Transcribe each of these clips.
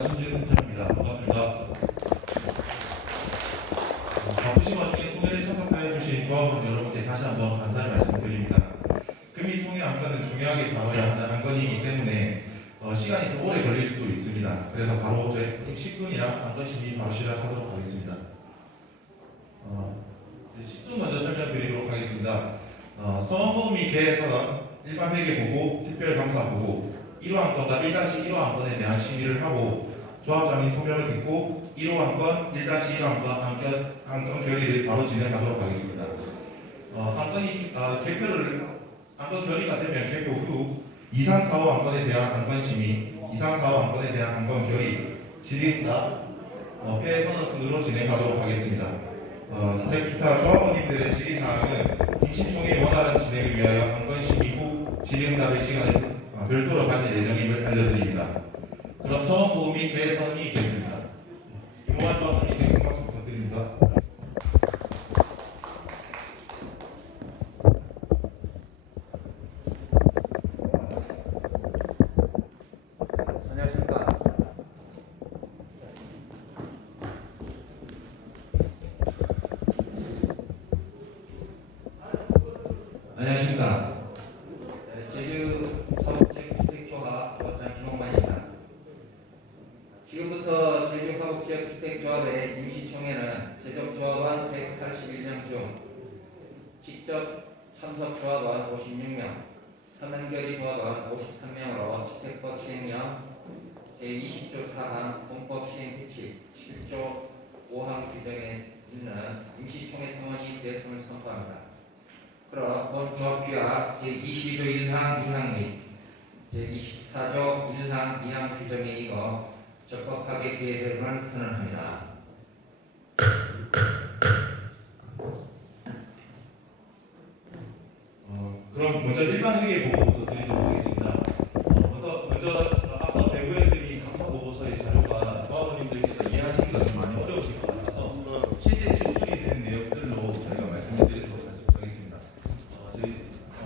신준입니다. 반갑습니다. 바쁘신 와중에 총회를 참석하여 주신 조합원 여러분께 다시 한번 감사의 말씀드립니다. 금이 총회 안건은 중요하게 다뤄야 하는 안건이기 때문에 시간이 좀 오래 걸릴 수도 있습니다. 그래서 바로 저희 식순이랑 안건 심의 바로 시작하도록 하겠습니다. 식순 먼저 설명드리도록 하겠습니다. 서원보 및 개에서는 일반 회계 보고, 특별감사 보고, 1호 안건과 1-1호 안건에 대한 심의를 하고 조합장이 소명을 듣고 1호 안건, 1-1호 안건 결의를 바로 진행하도록 하겠습니다. 안건이 안건 결의가 되면 개표 후 2-3-4호 안건에 대한 안건 심의, 2-3-4호 안건에 대한 안건 결의, 질의응답, 회의 선언 순으로 진행하도록 하겠습니다. 기타 조합원님들의 질의사항은 임시총회 원활한 진행을 위하여 안건 심의 후 질의응답의 시간을 별도로 가질 예정임을 알려드립니다. 그럼 서원보 및 개선이 있겠습니다. 이모한 조합원님께 큰 박수 부탁드립니다. 안녕하십니까. 안녕하십니까. 제주 화목지역주택조합 조합장 김홍만입니다. 지금부터 제주 화목지역주택조합의 임시총회는 제적조합원 181명 중 직접 참석 조합원 56명, 서면결의 조합원 53명으로 주택법 시행령 제20조 4항 공법 시행 규칙 7조 5항 규정에 있는 임시총회 성원이 되었음을 선포합니다. 그럼 본 조합규약 제22조 1항 2항 및 제24조 1항 2항 규정에 의거 적법하게 개정을 선언합니다. 그럼 먼저 일반 회계 보고부터 드리도록 하겠습니다. 먼저 앞서 배우해드린 감사 보고서의 자료가 조합원님들께서 이해하시는 것이 많이 어려우실 것 같아서 실제 제출이 된 내용들로 저희가 말씀드리도록 하겠습니다. 저희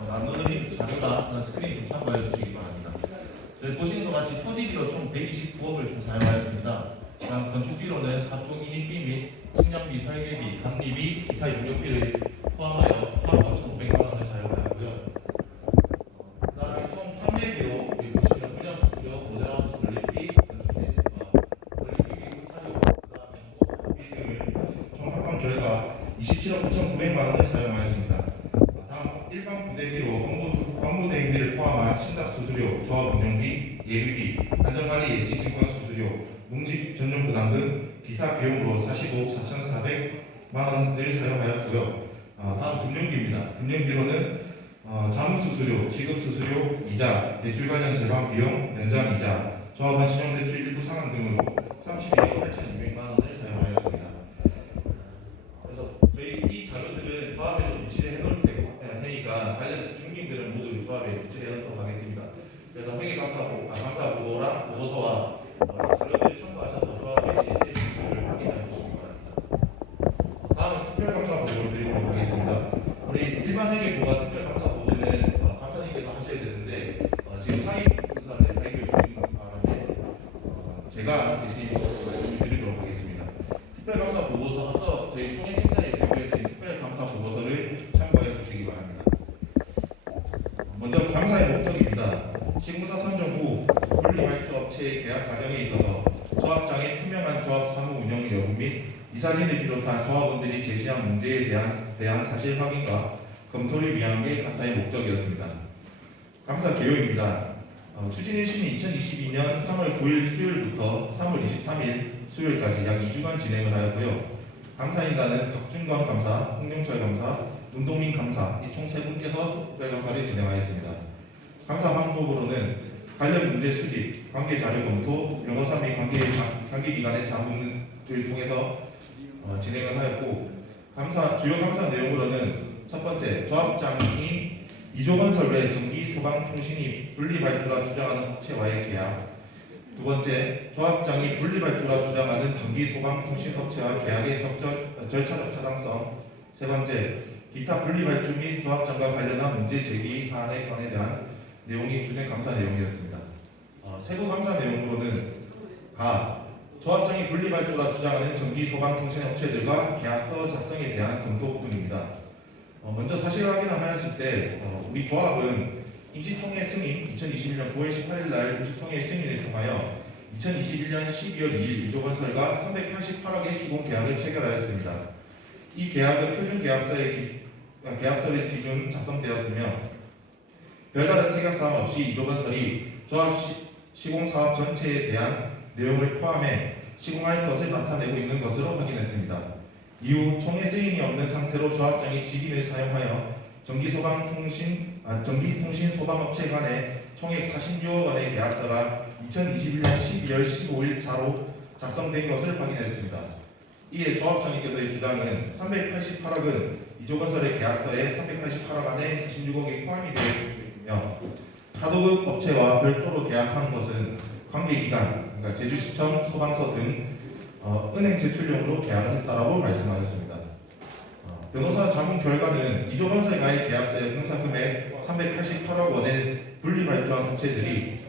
나눠드린 자료나 스크린 좀 참고해 주시기 바랍니다. 보시는 것 같이 토지비로 총 129억을 좀 사용하였습니다. 다음 건축비로는 각종 인입비 및 측량비, 설계비, 감리비, 기타 용역비를 포함하여 8억 5,500만 원을 사용하였고요. 그 다음에 총 판매비로 보시면 분양수수료, 모델하우스 건립비, 건립비, 사료, 그 다음에 홍보비 등을 총 합한 결과 27억 9,900만 원을 사용하였습니다. 다음 일반 부대비로 업무대행비를 포함한 신탁수수료, 조합 운영비, 예비비, 안전관리 예치증권 수수료, 뭉집 전용 부담 등 기타 비용으로 45억 4,400만 원을 사용하였고요. 다음 금융비입니다. 금융비로는 자문수수료, 지급수수료, 이자, 대출 관련 제방 비용, 연장 이자, 조합원 신용대출 일부 상환 등으로 32억 8,200만 원을 사용하였습니다. 그래서 저희 이 자료들은 조합에도 비치를 해놓을 테니까 관련 중진들은 모두 조합에 비치를 해놓도록 하겠습니다. 그래서 회계감사 보고랑 보고서와 자료들을 참고하셔서 조합의 실제 진술을 확인해 주시기 바랍니다. 다음은 특별감사 보고를 드리도록 하겠습니다. 우리 일반 회계부와 특별감사 보고는 감사님께서 하셔야 되는데 지금 사입 의사를 발표해 주신 바람에 제가 대신 말씀을 드리도록 하겠습니다. 특별감사 보고서 앞서 저희 총회 책자에 배부해드린 특별감사 보고서를 참고해 주시기 바랍니다. 먼저 감사의 목적입니다. 시공사 선정 후 분리발주업체의 계약 과정에 있어서 조합장의 투명한 조합 사무 운영 여부 및 이사진을 비롯한 조합원들이 제시한 문제에 대한 사실 확인과 검토를 위한 게 감사의 목적이었습니다. 감사 개요입니다. 추진 1심이 2022년 3월 9일 수요일부터 3월 23일 수요일까지 약 2주간 진행을 하였고요. 감사인단은 박준광 감사, 홍영철 감사, 문동민 감사 이 총 3분께서 특별감사를 진행하였습니다. 감사 방법으로는 관련 문제 수집, 관계 자료 검토, 변호사 및 관계기관의 자문을 통해서 진행을 하였고, 주요 감사 내용으로는 첫 번째, 조합장이 이조건설 외 전기, 소방, 통신이 분리발주라 주장하는 업체와의 계약. 두 번째, 조합장이 분리발주라 주장하는 전기, 소방, 통신 업체와 계약의 절차적 타당성. 세 번째, 기타 분리발주 및 조합장과 관련한 문제 제기 사안의 건에 대한 내용이 주된 감사 내용이었습니다. 세부 감사 내용으로는 가. 조합장이 분리발주라 주장하는 전기 소방 통신 업체들과 계약서 작성에 대한 검토 부분입니다. 먼저 사실 확인을 하였을 때 우리 조합은 임시총회 승인 2021년 9월 18일 날 임시총회 승인을 통하여 2021년 12월 2일 이조건설과 388억의 시공 계약을 체결하였습니다. 이 계약은 표준 계약서의 기준 작성되었으며 별다른 특약 사항 없이 이조건설이 조합 시공 사업 전체에 대한 내용을 포함해 시공할 것을 나타내고 있는 것으로 확인했습니다. 이후 총회 승인이 없는 상태로 조합장이 직인을 사용하여 전기통신소방업체 간의 총액 46억 원의 계약서가 2021년 12월 15일 차로 작성된 것을 확인했습니다. 이에 조합장님께서의 주장은 388억은 이조건설의 계약서에 388억 안에 46억이 포함이 되어 있으며 하도급 업체와 별도로 계약한 것은 관계기관, 그러니까 제주시청, 소방서 등 은행 제출용으로 계약을 했다라고 말씀하셨습니다. 변호사 자문 결과는 이조건설과의 계약서의 공사금액 388억 원의 분리발주한 업체들이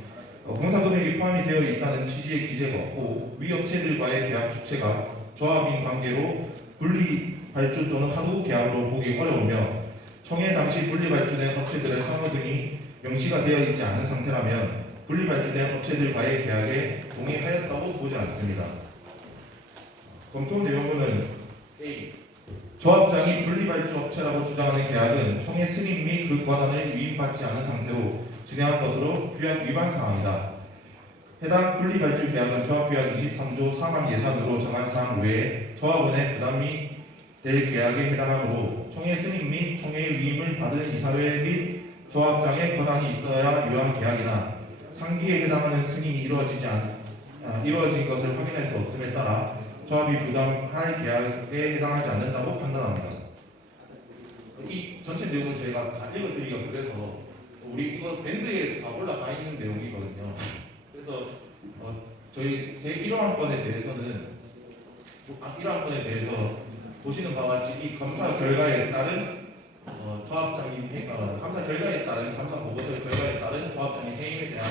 공사금액이 포함이 되어 있다는 취지의 기재가 없고 위 업체들과의 계약 주체가 조합인 관계로 분리발주 또는 하도 계약으로 보기 어려우며 총회 당시 분리발주된 업체들의 상호 등이 명시가 되어 있지 않은 상태라면 분리발주된 업체들과의 계약에 동의하였다고 보지 않습니다. 검토 내용은 A. 조합장이 분리발주 업체라고 주장하는 계약은 총회 승인 및 그 과단을 위임받지 않은 상태로 진행한 것으로 규약 위반 사항이다. 해당 분리발주 계약은 조합규약 23조 상한 예산으로 정한 사항 외에 조합원의 부담이 될 계약에 해당하므로 총회 승인 및 총회 위임을 받은 이사회 및 조합장의 권한이 있어야 유효한 계약이나 상기에 해당하는 승인이 이루어진 것을 확인할 수 없음에 따라 조합이 부담할 계약에 해당하지 않는다고 판단합니다. 이 전체 내용을 제가 다 읽어드리기가 그래서 우리 이거 밴드에 다 올라가 있는 내용이거든요. 그래서 저희 제 1호안건에 대해서는 1호안건에 대해서 보시는 바와 같이 이 감사 결과에 따른 조합장님 감사 결과에 따른 감사 보고서 결과에 따른 조합장님 해임에 대한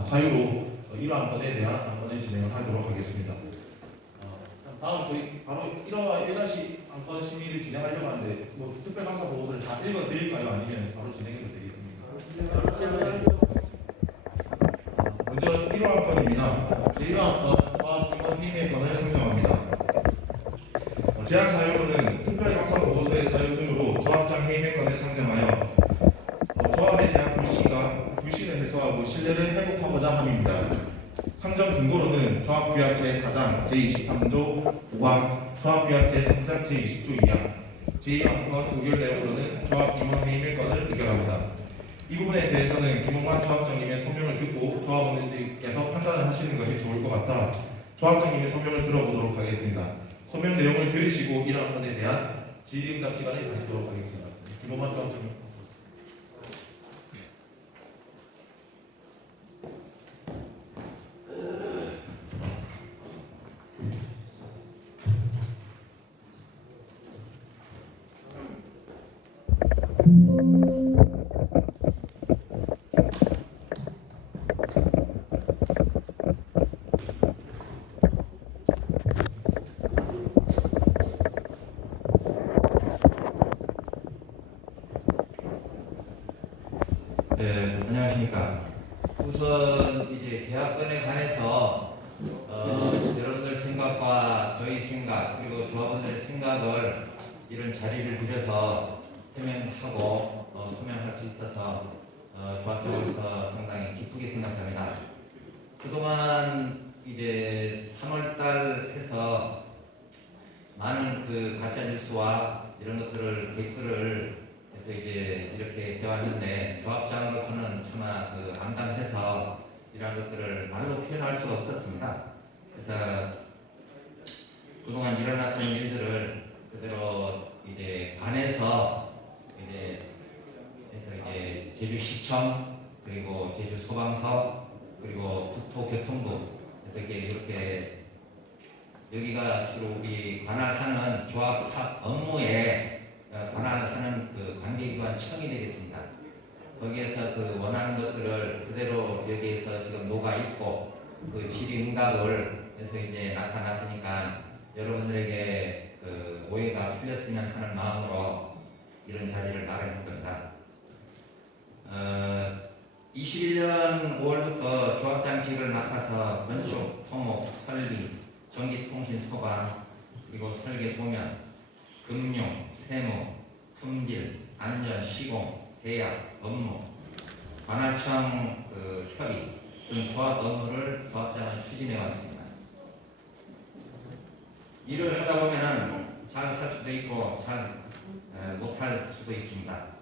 사유로 1호안건에 대한 안건을 진행을 하도록 하겠습니다. 다음 저희 바로 1화 1-안건 심의를 진행하려고 하는데 특별감사 보고서를 다 읽어드릴까요? 아니면 바로 진행해도 되겠습니까? 먼저 1호안건입니다. 제1호안건 조합 임원님의 건을 상정합니다. 제한 사유로는 특별감사 보고서의 사유 등으로 조합장 해임의 건을 상정하여 조합에 대한 불신을 해소하고 신뢰를 회복하고자 함입니다. 상정 근거로는 조합규약 제4장 제23조 5항, 조합규약 제3장 제20조 2항, 제2항건 의결 내용으로는 조합 임원 해임의 건을 의결합니다. 이 부분에 대해서는 김홍만 조합장님의 설명을 듣고 조합원들께서 판단을 하시는 것이 좋을 것 같아 조합장님의 설명을 들어보도록 하겠습니다. 설명 내용을 들으시고 이러한 건에 대한 질의응답 시간을 가지도록 하겠습니다. 김홍만 조합장님. 네, 안녕하십니까. 우선 이제 계약건에 관해서 여러분들 생각과 저희 생각 그리고 조합원들의 생각을 이런 자리를 빌려서 해명하고 소명할 수 있어서 조합장으로서 상당히 기쁘게 생각합니다. 그동안 이제 3월달 해서 많은 그 가짜 뉴스와 이런 것들을 댓글을 해서 이제 이렇게 해왔는데 조합장으로서는 차마 그 암담해서 이러한 것들을 말로 표현할 수가 없었습니다. 그래서 그동안 일어났던 일들을 그대로 이제 관해서 이제 제주시청 그리고 제주소방서 그리고 국토교통부 그래서 이렇게 여기가 주로 우리 관할하는 조합 업무에 관할하는 그 관계기관 청이 되겠습니다. 거기에서 그 원하는 것들을 그대로 여기에서 지금 녹아 있고 그 질의응답을 해서 이제 나타났으니까 여러분들에게 그 오해가 풀렸으면 하는 마음으로 이런 자리를 마련한 겁니다. 21년 5월부터 조합장직을 맡아서 건축, 토목, 설비, 전기통신, 소방, 그리고 설계 도면, 금융, 세무, 품질, 안전, 시공, 계약, 업무, 관할청 협의 등 조합 업무를 조합장은 추진해 왔습니다. 일을 하다 보면은 잘 할 수도 있고 잘 못할 수도 있습니다.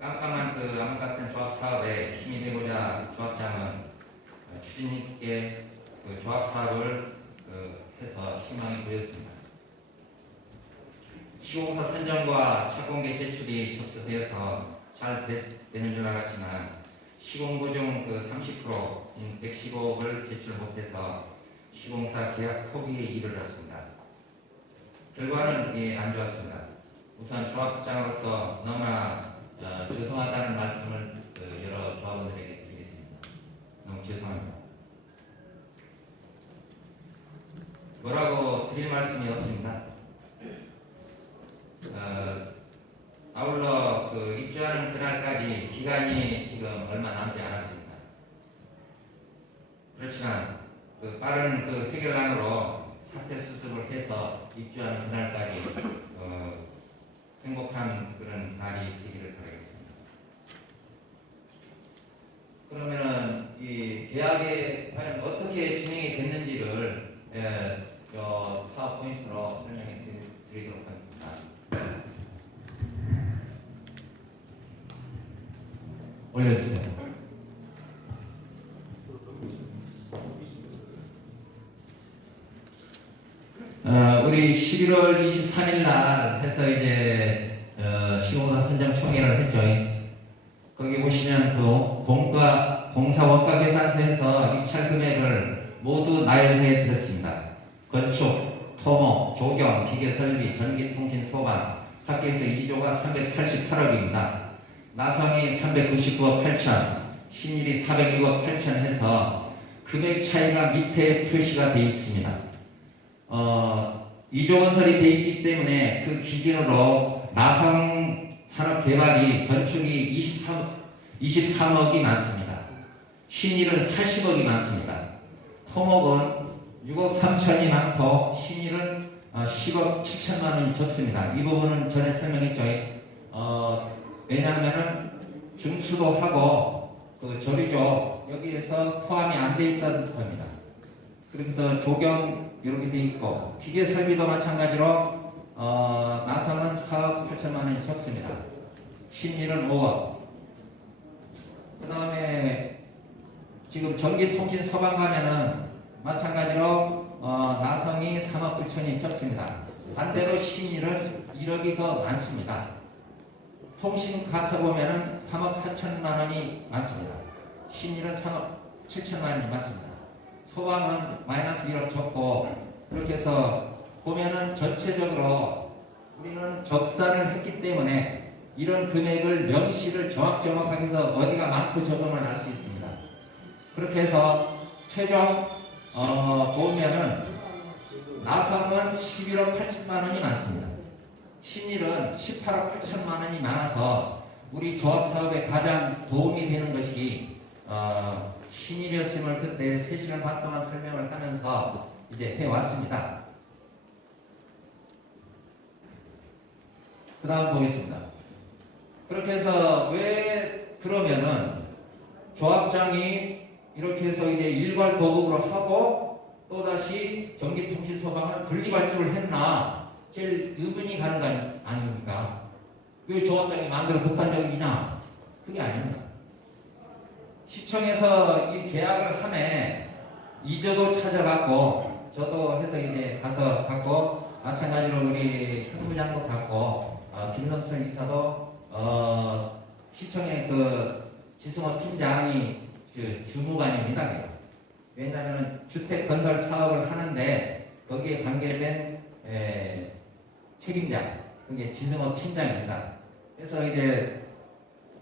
깜깜한 그 암흑 같은 조합 사업에 힘이 되고자 조합장은 추진 있게 그 조합 사업을 해서 희망이 보였습니다. 시공사 선정과 착공계 제출이 접수되어서 잘 되는 줄 알았지만 시공부 중 그 30%인 115억을 제출 못해서 시공사 계약 포기에 이르렀습니다. 결과는 안 좋았습니다. 우선 조합장으로서 너무나 죄송하다는 말씀을 여러 조합원들에게 드리겠습니다. 너무 죄송합니다. 뭐라고 드릴 말씀이 없습니다. 아울러 그 입주하는 그날까지 기간이 지금 얼마 남지 않았습니다. 그렇지만 그 빠른 그 해결안으로 사태 수습을 해서 입주하는 그날까지 행복한 그런 날이 되기를 바라겠습니다. 그러면은 이 계약이 과연 어떻게 진행이 됐는지를 파워포인트로 설명해 드리도록 하겠습니다. 올려주세요. 우리 11월 23일 날 해서 이제 시공사 선정 총회를 했죠. 거기 보시면 그 공사 원가 계산서에서 입찰 금액을 모두 나열해 드렸습니다. 건축, 토목, 조경, 기계 설비, 전기통신, 소방 합계해서 2조가 388억입니다. 나성이 399억 8천, 신일이 406억 8천 해서 금액 차이가 밑에 표시가 되어 있습니다. 2조 건설이 되어 있기 때문에 그 기준으로 나성 산업개발이 건축이 23억이 많습니다. 신일은 40억이 많습니다. 토목은 6억 3천이 많고 신일은 10억 7천만 원이 적습니다. 이 부분은 전에 설명했죠. 왜냐하면은 중수도 하고 그 조리조 여기에서 포함이 안 돼 있다는 겁니다. 그래서 조경 이렇게 돼 있고 기계 설비도 마찬가지로 나성은 4억 8천만 원이 적습니다. 신일은 5억. 그 다음에 지금 전기통신 서방 가면은 마찬가지로 나성이 3억 9천이 적습니다. 반대로 신일은 1억이 더 많습니다. 통신 가서 보면은 3억 4천만 원이 많습니다. 신일은 3억 7천만 원이 많습니다. 소방은 마이너스 1억 적고 그렇게 해서 보면은 전체적으로 우리는 적산을 했기 때문에 이런 금액을 명시를 정확하게 해서 어디가 많고 적음을 알 수 있습니다. 그렇게 해서 최종 보면은 나성은 11억 8천만 원이 많습니다. 신일은 18억 8천만 원이 많아서 우리 조합사업에 가장 도움이 되는 것이 신일이었음을 그때 3시간 반 동안 설명을 하면서 이제 해왔습니다. 그 다음 보겠습니다. 그렇게 해서 왜 그러면은 조합장이 이렇게 해서 이제 일괄 도급으로 하고 또다시 전기통신 소방을 분리발주를 했나 제일 의문이 가는 거 아닙니까? 왜 조합장이 마음대로 독단적이냐? 그게 아닙니다. 시청에서 이 계약을 함에 이저도 찾아갔고 저도 해서 이제 가서 갔고 마찬가지로 우리 현부장도 갔고 김성철 이사도 시청의 그 지승호 팀장이 그 주무관입니다. 왜냐하면 주택 건설 사업을 하는데 거기에 관계된 책임자 그게 지승호 팀장입니다. 그래서 이제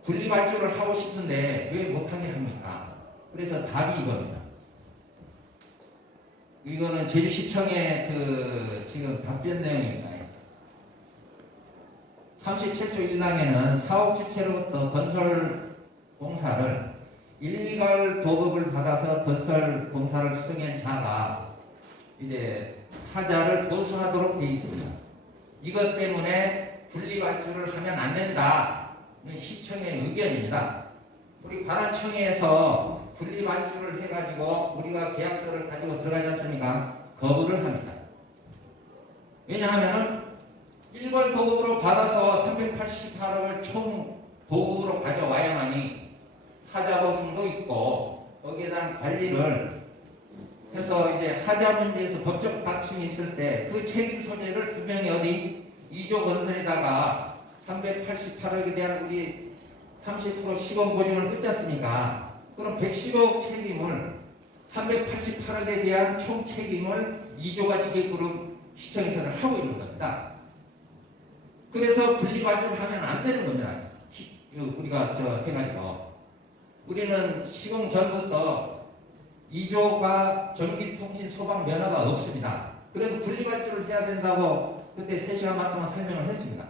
분리발주를 하고 싶은데 왜 못하게 합니까? 그래서 답이 이겁니다. 이거는 제주시청의 그 지금 답변 내용입니다. 37조 1항에는 사업 주체로부터 건설 공사를 일괄 도급을 받아서 건설 공사를 수행한 자가 이제 타자를 보수하도록 되어 있습니다. 이것 때문에 분리발주를 하면 안 된다. 시청의 의견입니다. 우리 관할청에서 분리발주를 해가지고 우리가 계약서를 가지고 들어가지 않습니까? 거부를 합니다. 왜냐하면 일괄 도급으로 받아서 388억을 총 도급으로 가져와야만이 하자법인도 있고 거기에 대한 관리를 해서 이제 하자 문제에서 법적 다툼이 있을 때 그 책임 소재를 분명히 어디 2조 건설에다가 388억에 대한 우리 30% 시공 보증을 끊지 않습니까? 그럼 110억 책임을 388억에 대한 총 책임을 2조가 지게끔 시청에서는 하고 있는 겁니다. 그래서 분리발주를 하면 안 되는 겁니다. 우리가 해가지고 우리는 시공 전부터 2조가 전기통신 소방 면허가 없습니다. 그래서 분리발주를 해야 된다고 그때 3시간 반 동안 설명을 했습니다.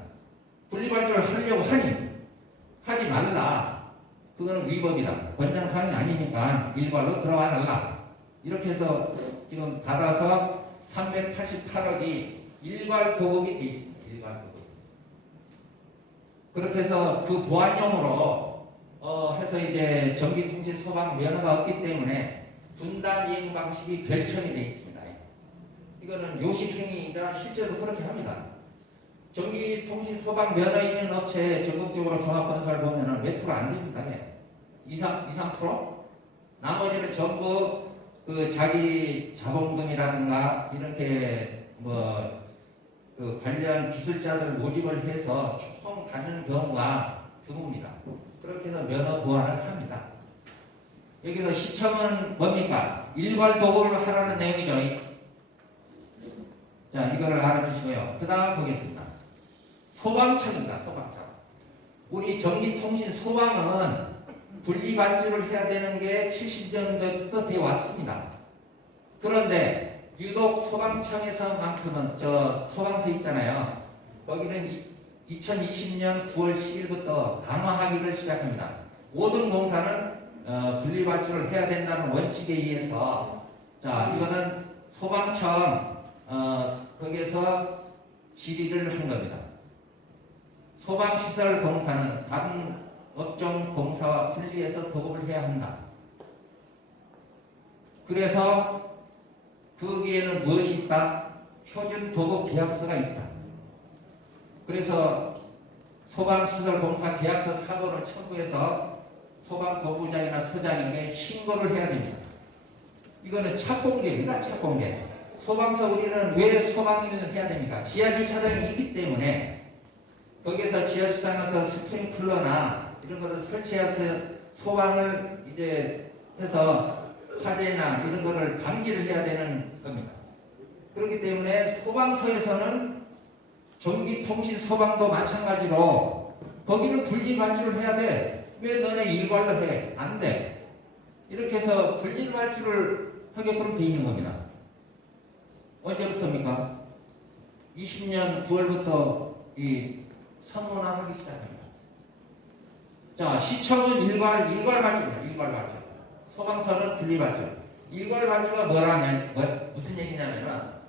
분리발주를 하려고 하지 말라. 그거는 위법이다. 권장사항이 아니니까 일괄로 들어와 달라. 이렇게 해서 지금 받아서 388억이 일괄 도급이 돼 있습니다. 일괄 도급. 그렇게 해서 그 보안용으로 해서 이제 전기통신 소방 면허가 없기 때문에 분담 이행 방식이 별천이 되어 있습니다. 이거는 요식행위이자 실제로 그렇게 합니다. 전기통신 소방 면허 있는 업체 전국적으로 종합건설 보면은 몇 프로 안 됩니다. 2, 3%? 나머지는 전부 그 자기 자본금이라든가 이렇게 그 관련 기술자들 모집을 해서 총 다니는 경우가 드뭅니다. 그렇게 해서 면허 보완을 합니다. 여기서 시청은 뭡니까? 일괄 도급을 하라는 내용이죠. 자, 이거를 알아주시고요. 그 다음 보겠습니다. 소방청입니다. 소방청. 우리 전기통신 소방은 분리발주를 해야 되는 게 70년대부터 되어 왔습니다. 그런데 유독 소방청에서만큼은 소방서 있잖아요. 거기는 2020년 9월 10일부터 강화하기를 시작합니다. 모든 공사는 분리발주를 해야 된다는 원칙에 의해서 자, 이거는 소방청 거기에서 질의를 한 겁니다. 소방시설 공사는 다른 업종 공사와 분리해서 도급을 해야 한다. 그래서 거기에는 무엇이 있다? 표준 도급 계약서가 있다. 그래서 소방시설 공사 계약서 사고를 첨부해서 소방본부장이나 서장에게 신고를 해야 됩니다. 이거는 착공계입니다. 착공계. 소방서 우리는 왜 소방일을 해야 됩니까? 지하주차장이 있기 때문에 거기에서 지하주차장에서 스프링클러나 이런 것을 설치해서 소방을 이제 해서 화재나 이런 것을 방지를 해야 되는 겁니다. 그렇기 때문에 소방서에서는 전기통신 소방도 마찬가지로 거기는 분리발주를 해야 돼. 왜 너네 일괄로 해? 안 돼. 이렇게 해서 분리발주를 하게끔 돼 있는 겁니다. 언제부터입니까? 20년 9월부터 이 선언하기 시작합니다. 자, 시청은 일괄발주입니다. 일괄발주. 소방서는 분리발주. 일괄발주가 무슨 얘기냐면은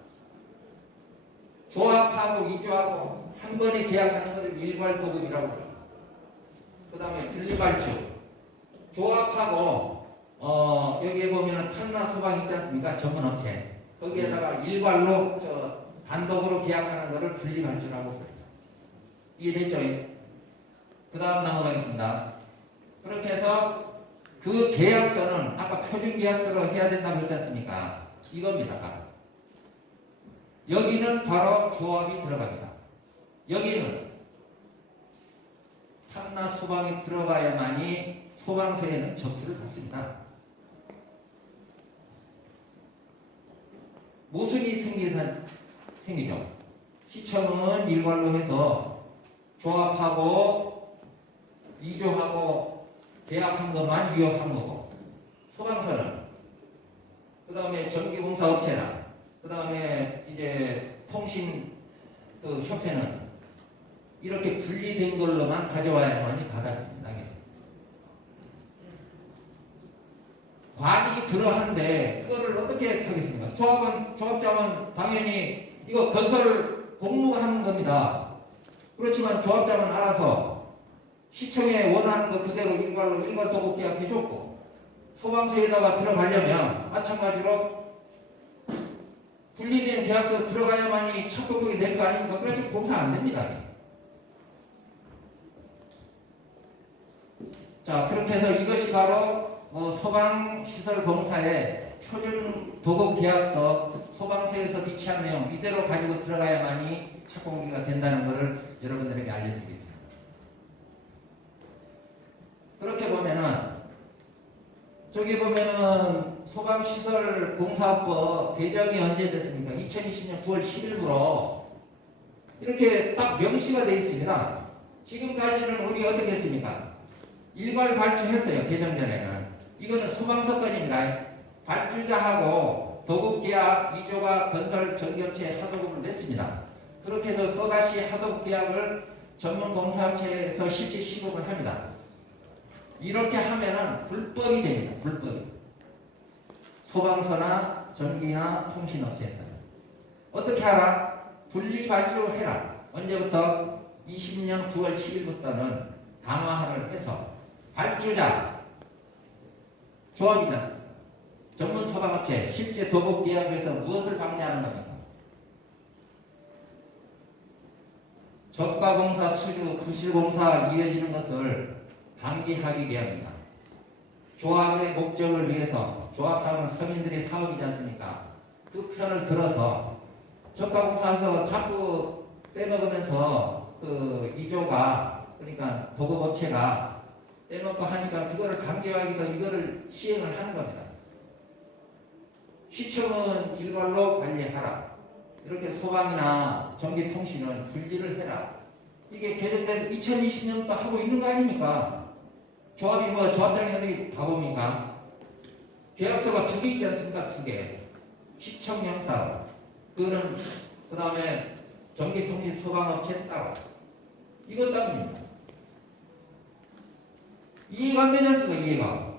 조합하고 이주하고 한 번에 계약하는 것을 일괄도급이라고 합니다. 그 다음에 분리발주. 조합하고 여기에 보면은 탄나 소방 있지 않습니까? 전문업체. 거기에다가 일괄로 단독으로 계약하는 것을 분리발주라고 합니다. 이해됐죠? 그 다음 넘어가겠습니다. 그렇게 해서 그 계약서는 아까 표준계약서로 해야 된다고 했지 않습니까? 이겁니다. 여기는 바로 조합이 들어갑니다. 여기는 탐나 소방이 들어가야만이 소방서에는 접수를 받습니다. 무슨 일이 생기죠? 시청은 일괄로 해서 조합하고 이조하고 계약한 것만 위협한 거고, 소방서는 그 다음에 전기공사업체나 그 다음에 이제 통신 그 협회는 이렇게 분리된 걸로만 가져와야만이 받아들입니다. 관이 그러한데 그거를 어떻게 하겠습니까? 조합장은 당연히 이거 건설 공무가 하는 겁니다. 그렇지만 조합장은 알아서 시청에 원하는 거 그대로 일괄 도급 계약해줬고, 소방서에다가 들어가려면 마찬가지로 분리된 계약서 들어가야만이 착공비 낼 거 아닙니까? 그렇지 공사 안 됩니다. 자, 그렇게 해서 이것이 바로 소방시설공사의 표준 도급 계약서, 소방서에서 비치한 내용 이대로 가지고 들어가야만이 착공비가 된다는 것을 여러분들에게 알려드리겠습니다. 그렇게 보면은 저기 보면은 소방시설공사법 개정이 언제 됐습니까? 2020년 9월 10일부로 이렇게 딱 명시가 되어 있습니다. 지금까지는 우리 어떻게 했습니까? 일괄 발주했어요. 개정 전에는. 이거는 소방서건입니다. 발주자하고 도급계약 2조가 건설 전기업체에 하도급을 냈습니다. 그렇게 해서 또다시 하도급 계약을 전문공사업체에서 실제 시급을 합니다. 이렇게 하면은 불법이 됩니다. 불법이. 소방서나 전기나 통신업체에서는. 어떻게 하라? 분리 발주해라. 언제부터? 20년 9월 10일부터는 강화를 해서 발주자, 조합이지 않습니까? 전문 소방업체, 실제 도급 계약에서 무엇을 방지하는 겁니까? 저가공사, 수주, 부실공사 이어지는 것을 방지하기 위함입니다. 조합의 목적을 위해서, 조합사업은 서민들의 사업이지 않습니까? 그 편을 들어서 저가공사에서 자꾸 빼먹으면서 그 이조가, 그러니까 도급업체가 빼먹고 하니까 그거를 방지하기 위해서 이거를 시행을 하는 겁니다. 시청은 일괄로 관리하라. 이렇게 소방이나 전기통신은 분리를 해라. 이게 개정된 2020년부터 하고 있는 거 아닙니까? 조합이 조합장이 어디 바보입니까? 계약서가 2개 있지 않습니까? 2개. 시청령 따로. 그거는 그 다음에 전기통신 소방업체 따로. 이것 때문입니다. 이해가 안 되지 않습니까? 이해가.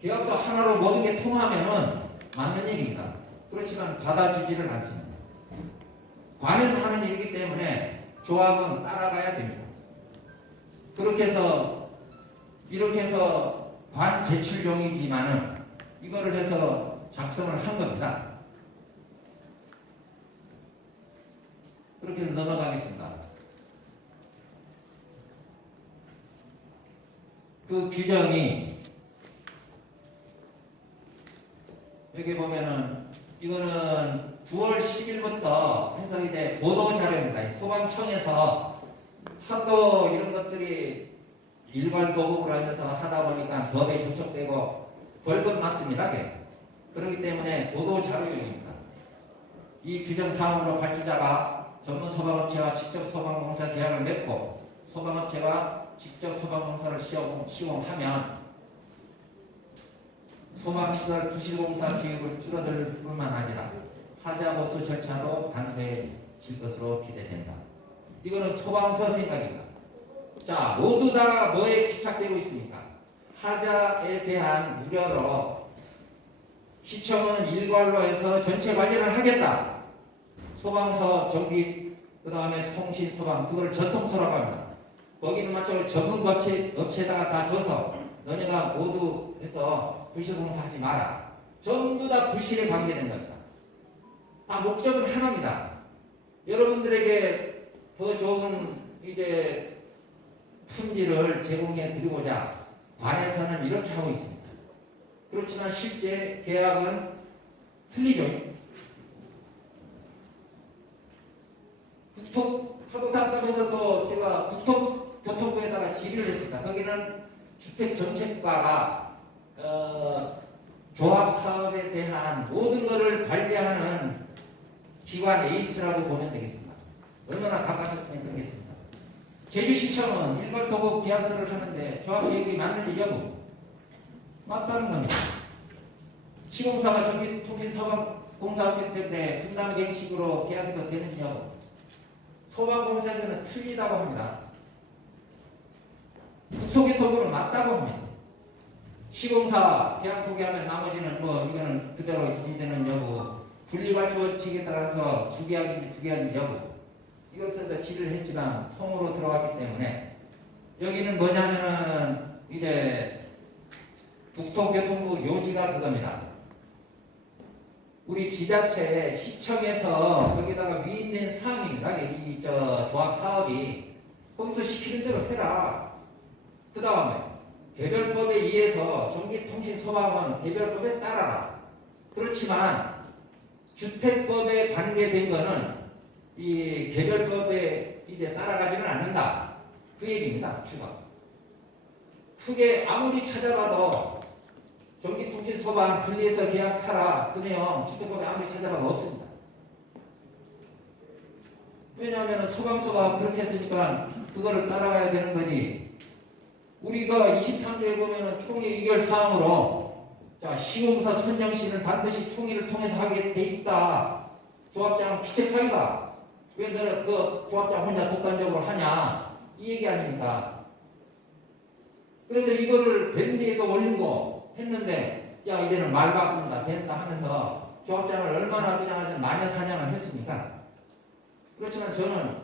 계약서 하나로 모든 게 통하면은 맞는 얘기입니다. 그렇지만 받아주지를 않습니다. 관에서 하는 일이기 때문에 조합은 따라가야 됩니다. 이렇게 해서 관 제출용이지만은 이거를 해서 작성을 한 겁니다. 그렇게 해서 넘어가겠습니다. 그 규정이 여기 보면은 이거는 9월 10일부터 해서 이제 보도 자료입니다. 소방청에서 하도 이런 것들이 일괄 도급으로 하면서 하다 보니까 법에 접촉되고 벌금 맞습니다. 그렇기 때문에 보도 자료입니다. 이 규정 사항으로 발주자가 전문 소방업체와 직접 소방공사 계약을 맺고 소방업체가 직접 소방공사를 시공하면 소방시설 부실공사 기획을 줄어들 뿐만 아니라 하자 보수 절차도 단순해질 것으로 기대된다. 이거는 소방서 생각입니다. 자, 모두 다 뭐에 기착되고 있습니까? 하자에 대한 우려로 시청은 일괄로 해서 전체 관리를 하겠다. 소방서, 전기, 그 다음에 통신, 소방, 그걸 전통소라고 합니다. 거기는 마찬가지로 전문 업체에다가 다 줘서 너네가 모두 해서 부실공사 하지 마라. 전부 다 부실에 관계된 겁니다. 다 목적은 하나입니다. 여러분들에게 더 좋은 이제 품질을 제공해 드리고자 관에서는 이렇게 하고 있습니다. 그렇지만 실제 계약은 틀리죠. 하도 답답해서 또 제가 국토교통부에다가 질의를 했습니다. 거기는 주택정책과가 조합 사업에 대한 모든 것을 관리하는 기관 에이스라고 보면 되겠습니다. 얼마나 답답했으면 그러겠습니다. 제주시청은 일괄 도급 계약서를 하는데 조합 계획이 맞는지 여부 맞다는 겁니다. 시공사가 전기통신서방 공사업기 때문에 분담 갱식으로 계약해도 되는지 여부 소방공사에서는 틀리다고 합니다. 국토교통부는 맞다고 합니다. 시공사 계약 포기하면 나머지는 뭐 이거는 그대로 유지되는 여부 분리발주 원칙에 따라서 주계약인지 부계약인지 여부 이것에서 질의를 했지만 통으로 들어갔기 때문에 여기는 뭐냐면은 이제 국토교통부 요지가 그겁니다. 우리 지자체 시청에서 거기다가 위임된 사항입니다. 이 조합 사업이 거기서 시키는 대로 해라. 그 다음에 개별법에 의해서 전기통신소방은 개별법에 따라라. 그렇지만 주택법에 관계된 거는 이 개별법에 이제 따라가지는 않는다. 그 얘기입니다. 추가. 크게 아무리 찾아봐도 전기통신소방 분리해서 계약하라. 그 내용 주택법에 아무리 찾아봐도 없습니다. 왜냐하면 소방서가 그렇게 했으니까 그거를 따라가야 되는 거지. 우리가 23조에 보면은 총회 의결 사항으로 자 시공사 선정시는 반드시 총회를 통해서 하게 돼 있다. 조합장은 피책 사유다. 왜 너는 그 조합장 혼자 독단적으로 하냐? 이 얘기 아닙니까? 그래서 이거를 밴드에도 올리고 했는데 야 이제는 말 바꾼다 된다 하면서 조합장을 얼마나 그냥 아주 마녀사냥을 했습니까? 그렇지만 저는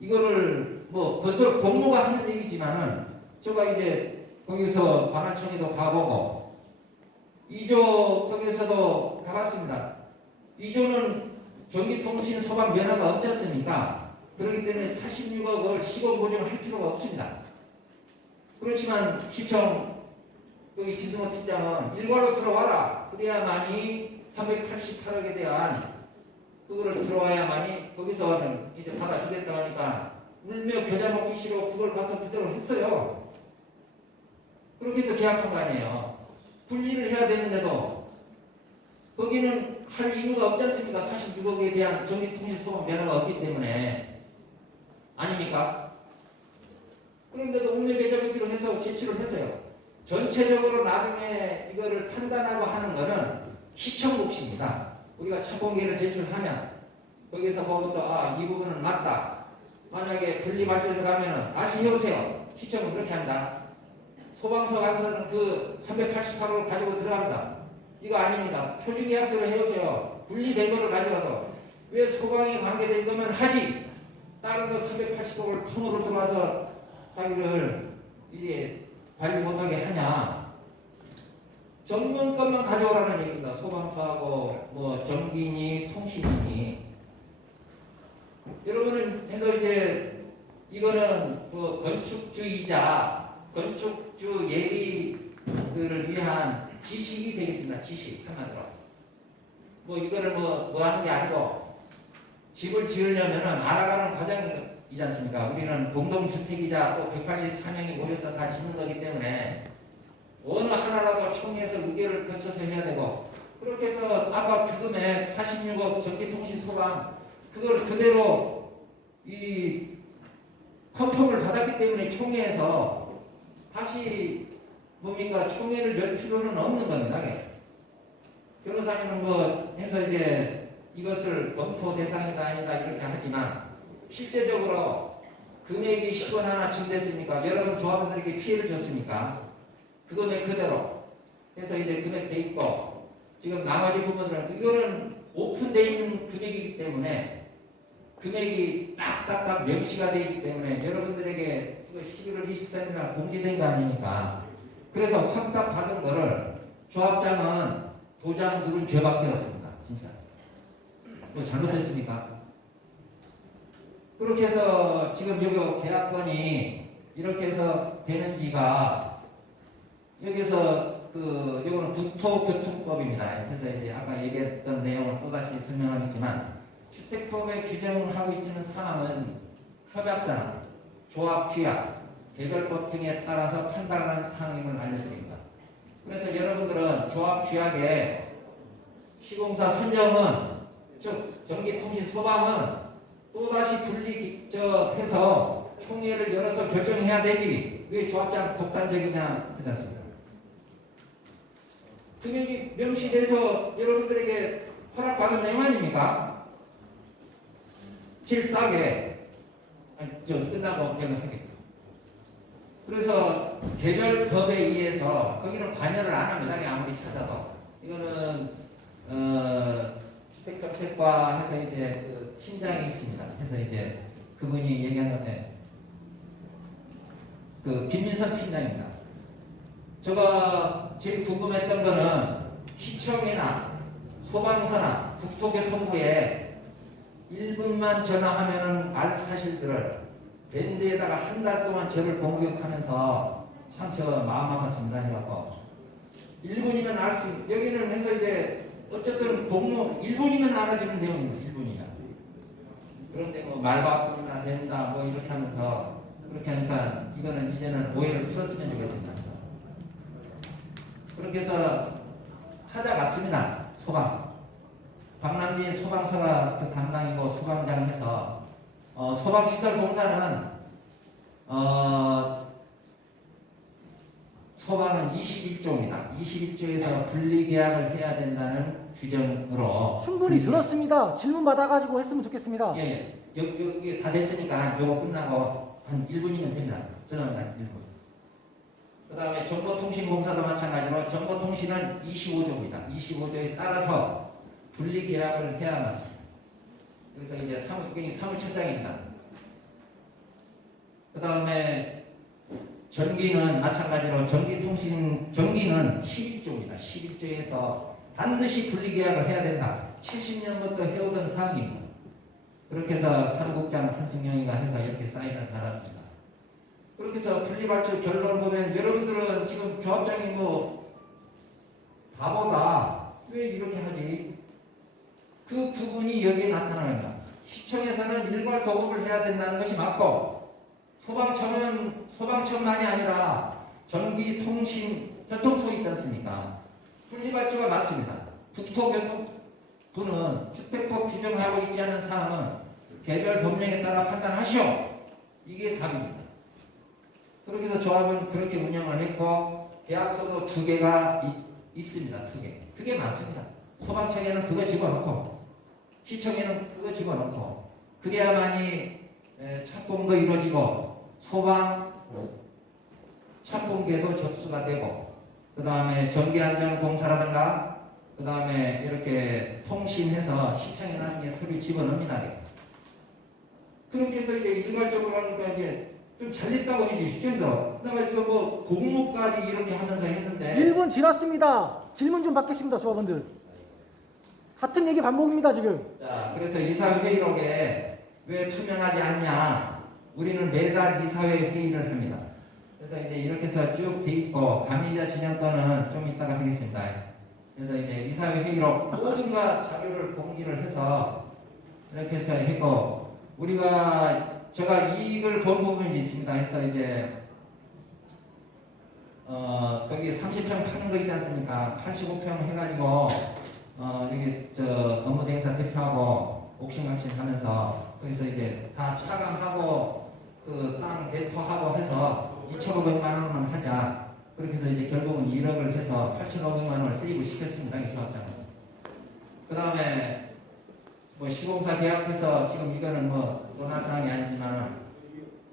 이거를 뭐 그것을 공모가 하는 얘기지만은 제가 이제 거기서 관할청에도 가보고 2조 거기서도 가봤습니다. 2조는 전기통신 소방 면허가 없지 않습니까? 그렇기 때문에 46억을 시공 보증을 할 필요가 없습니다. 그렇지만 시청 여기 지승호 팀장은 일괄로 들어와라. 그래야만이 388억에 대한 그거를 들어와야만이 거기서는 이제 받아주겠다 하니까 울며 겨자 먹기 싫어 그걸 가서 그대로 했어요. 그렇게 해서 계약한 거 아니에요. 분리를 해야 되는데도 거기는 할 이유가 없지 않습니까? 46억에 대한 전기통신소방 면허가 없기 때문에 아닙니까? 그런데도 울며 겨자 먹기로 해서 제출을 했어요. 전체적으로 나중에 이거를 판단하고 하는 거는 시청 몫입니다. 우리가 착공계를 제출하면 거기서 보고서 이 부분은 맞다. 만약에 분리발주에서 가면은 다시 해오세요. 시청은 그렇게 한다. 소방서 가서는 그 388억을 가지고 들어갑니다. 이거 아닙니다. 표준계약서를 해오세요. 분리된 거를 가져와서 왜 소방에 관계된 거면 하지. 다른 거 380억을 통으로 들어와서 자기를 이제 관리 못하게 하냐. 전문 것만 가져오라는 얘기입니다. 소방서하고 뭐 전기니 통신이니. 여러분은 해서 이제 이거는 그 건축주의자 건축주 예비를 위한 지식이 되겠습니다. 지식 한마디로. 뭐 이거를 뭐 하는 게 아니고 집을 지으려면은 알아가는 과정이지 않습니까? 우리는 공동주택이자 또 183명이 모여서 다 짓는 거기 때문에 어느 하나라도 총회에서 의결을 거쳐서 해야 되고 그렇게 해서 아까 그 금액 46억 전기통신 소방 그걸 그대로 이 컨펌을 받았기 때문에 총회에서 다시 뭡니까 총회를 열 필요는 없는 겁니다. 변호사님은 뭐 해서 이제 이것을 검토 대상이다 아니다 이렇게 하지만 실제적으로 금액이 10원 하나 증됐습니까? 여러분 조합원들에게 피해를 줬습니까? 그 금액 그대로 해서 이제 금액 돼 있고 지금 나머지 부분들은 이거는 오픈되어 있는 금액이기 때문에 금액이 딱딱딱 명시가 되어 있기 때문에 여러분들에게 이거 11월 23일날 공지된 거 아닙니까? 그래서 확답 받은 거를 조합장은 도장 누른 죄밖에 없습니다. 진짜. 뭐 잘못됐습니까? 그렇게 해서 지금 여기 계약건이 이렇게 해서 되는지가 여기서 요거는 국토교통법입니다. 그래서 이제 아까 얘기했던 내용을 또다시 설명하겠지만 주택법에 규정하고 있는 사항은 협약사나 조합 규약, 개별법 등에 따라서 판단하는 사항임을 알려드립니다. 그래서 여러분들은 조합 규약에 시공사 선정은 즉 전기통신 소방은 또다시 분리해서 총회를 열어서 결정해야 되지. 왜 조합장 독단적이냐 하지 않습니까? 금연이 명시돼서 여러분들에게 허락받은 내용 아닙니까? 제일 싸게 끝나고 연락하게. 그래서 개별 법에 의해서 거기는 관여를 안 합니다. 아무리 찾아도 이거는 주택정책과 해서 이제 그 팀장이 있습니다. 해서 이제 그분이 얘기한 건데 그 김민선 팀장입니다. 제가 제일 궁금했던 거는 시청이나 소방서나 국토교통부에 1분만 전화하면은 알 사실들을 밴드에다가 한 달 동안 저를 공격하면서 참 저 마음 아팠습니다. 해갖고 1분이면 알 수, 여기는 해서 이제 어쨌든 공모 1분이면 알아주는 내용입니다. 1분이면. 그런데 뭐 말 바꾸나 된다 뭐 이렇게 하면서 그렇게 하니까 이거는 이제는 오해를 풀었으면 좋겠습니다. 그렇게 해서 찾아갔습니다. 소방. 박남진 소방서가 그 담당이고 소방장에서 소방시설 공사는 소방은 21조입니다. 21조에서 분리계약을 해야 된다는 규정으로 충분히 들었습니다. 질문 받아가지고 했으면 좋겠습니다. 예. 여기 다 됐으니까 요거 끝나고 한 1분이면 됩니다. 죄송합니다. 1분. 그 다음에 정보통신공사도 마찬가지로 정보통신은 25조입니다. 25조에 따라서 분리계약을 해야 맞습니다. 그래서 이제 사무처장입니다. 그 다음에 전기는 마찬가지로 전기는 11조입니다. 11조에서 반드시 분리계약을 해야 된다. 70년부터 해오던 사항입니다. 그렇게 해서 사무국장 한승영이가 해서 이렇게 사인을 받았습니다. 그렇게 해서 분리발표 결론 보면 여러분들은 지금 조합장이 뭐 바보다 왜 이렇게 하지? 그 부분이 여기에 나타납니다. 시청에서는 일괄 도급을 해야 된다는 것이 맞고 소방청만이 아니라 전기, 통신, 교통소 있지 않습니까? 분리발표가 맞습니다. 국토교통부는 주택법 규정하고 있지 않은 사항은 개별 법령에 따라 판단하시오. 이게 답입니다. 그렇게 해서 조합은 그렇게 운영을 했고 계약서도 2개가 있습니다. 2개. 그게 맞습니다. 소방청에는 그거 집어넣고 시청에는 그거 집어넣고 그래야만이 착공도 이루어지고 소방 착공계도 접수가 되고 그 다음에 전기안전공사라든가 그 다음에 이렇게 통신해서 시청에 나중에 서류 집어넣습니다. 그렇게 해서 이제 일괄적으로 하니까 이제 좀 잘됐다고 해주십시오. 그다음에 지금 뭐 공모까지 이렇게 하면서 했는데 1분 지났습니다. 질문 좀 받겠습니다. 조합원들. 같은 얘기 반복입니다. 지금. 자, 그래서 이사회의록에 왜 투명하지 않냐? 우리는 매달 이사회 회의를 합니다. 그래서 이제 이렇게 해서 쭉 돼 있고 감리자 진영권은 좀 이따가 하겠습니다. 그래서 이제 이사회 회의록 모든 것 자료를 공지를 해서 이렇게 해서 했고 제가 이익을 본 부분이 있습니다. 해서 이제 거기 30평 파는 거 있지 않습니까? 85평 해가지고 여기 업무 대행사 대표하고 옥신각신 하면서 거기서 이제 다 차감하고 그 땅 대토하고 해서 2,500만 원은 하자. 그렇게 해서 이제 결국은 1억을 해서 8,500만 원을 세이브 시켰습니다. 이 조합장은. 그 다음에 뭐 시공사 계약해서 지금 이거는 뭐 원할 사항이 아니지만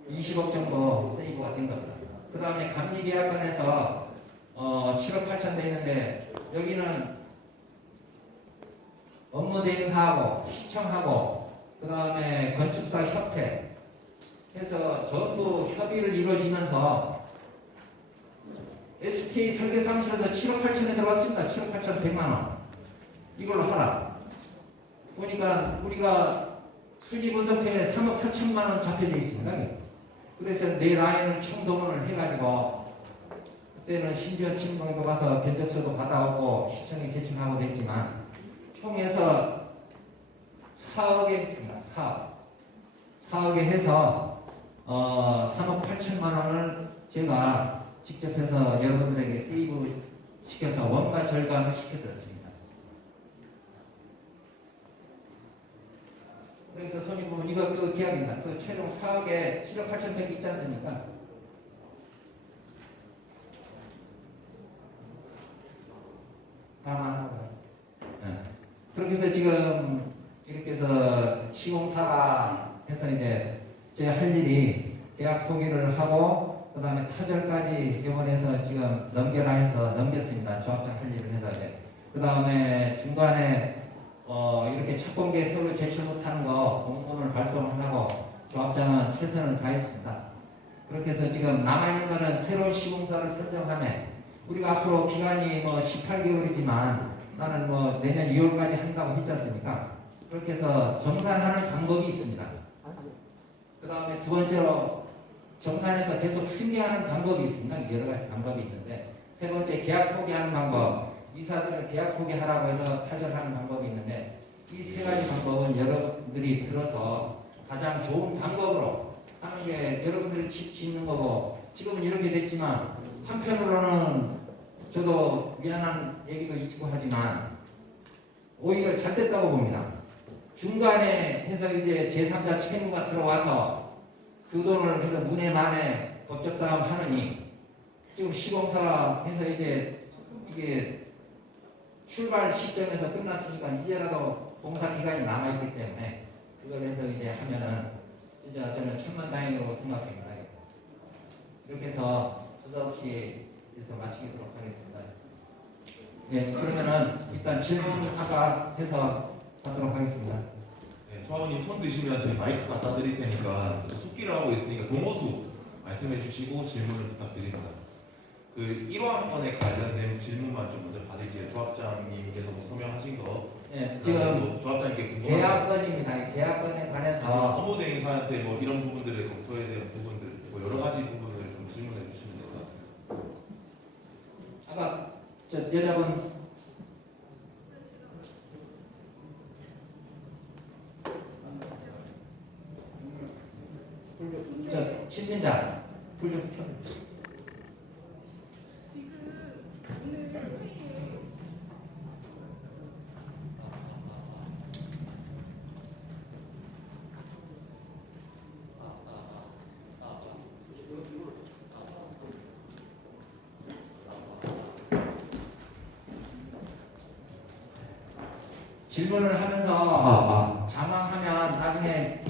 20억 정도 세이브가 된 겁니다. 그 다음에 감리계약권에서 7억 8천 돼 있는데 여기는 업무대행사하고 시청하고 그 다음에 건축사 협회 해서 전부 협의를 이루어지면서 STA 설계사무실에서 7억 8천에 들어갔습니다. 7억 8천 100만 원 이걸로 하라. 보니까 우리가 수지 분석표에 3억 4천만 원 잡혀져 있습니다. 그래서 내 라인을 청동원을 해가지고 그때는 심지어 친구도 가서 견적서도 받아오고 시청에 제출하고 됐지만 총에서 4억에 했습니다. 4억에 해서 3억 8천만 원을 제가 직접 해서 여러분들에게 세이브 시켜서 원가 절감을 시켜드렸습니다. 그래서 손익 부분 이거 그 계약입니다. 그 최종 4억에 7억 8천백 있지 않습니까? 다음 하는 거예요. 그렇게 해서 지금 이렇게 해서 시공사가 해서 이제 제 할 일이 계약 소개를 하고 그 다음에 타절까지 이번에서 지금 넘겨라 해서 넘겼습니다. 조합장 할 일을 해서 이제 그 다음에 중간에 이렇게 첫 공개 서류 제출 못하는 거 공문을 발송하고 조합장은 최선을 다했습니다. 그렇게 해서 지금 남아있는 거는 새로운 시공사를 선정하면 우리가 앞으로 기간이 뭐 18개월이지만 나는 뭐 내년 2월까지 한다고 했지 않습니까? 그렇게 해서 정산하는 방법이 있습니다. 그 다음에 두 번째로 정산해서 계속 승계하는 방법이 있습니다. 여러 가지 방법이 있는데 세 번째 계약 포기하는 방법, 이사들을 계약 포기하라고 해서 타결하는 방법이 있는데 이 세 가지 방법은 여러분들이 들어서 가장 좋은 방법으로 하는 게 여러분들이 짓는 거고 지금은 이렇게 됐지만 한편으로는 저도 미안한 얘기도 있고 하지만 오히려 잘 됐다고 봅니다. 중간에 해서 이제 제3자 채무가 들어와서 그 돈을 해서 문에 만에 법적 싸움 하느니 지금 시공사가 해서 이제 이게 출발 시점에서 끝났으니까 이제라도 공사 기간이 남아있기 때문에 그걸 해서 이제 하면은 진짜 저는 천만다행이라고 생각합니다. 이렇게 해서 두서없이 해서 마치도록 하겠습니다. 예, 그러면은 일단 질문 아까 해서 하도록 하겠습니다. 네, 조합원님 손 드시면 저희 마이크 갖다 드릴 테니까 숙기를 하고 있으니까 동호수 말씀해 주시고 질문을 부탁드립니다. 그 1호항권에 관련된 질문만 좀 먼저 받을게요. 조합장님께서 뭐 서명하신 거. 예, 지금 조합장님께 궁금한 계약건입니다. 계약건에 관해서 업무대행사한테 뭐 이런 부분들의 검토에 대한 부분들, 뭐 여러 가지 부분을 좀 질문해 주시면 될 것 같습니다. 아까 저 여자분 저 신진자 불좀 켜. 질문을 하면서 장황하면 나중에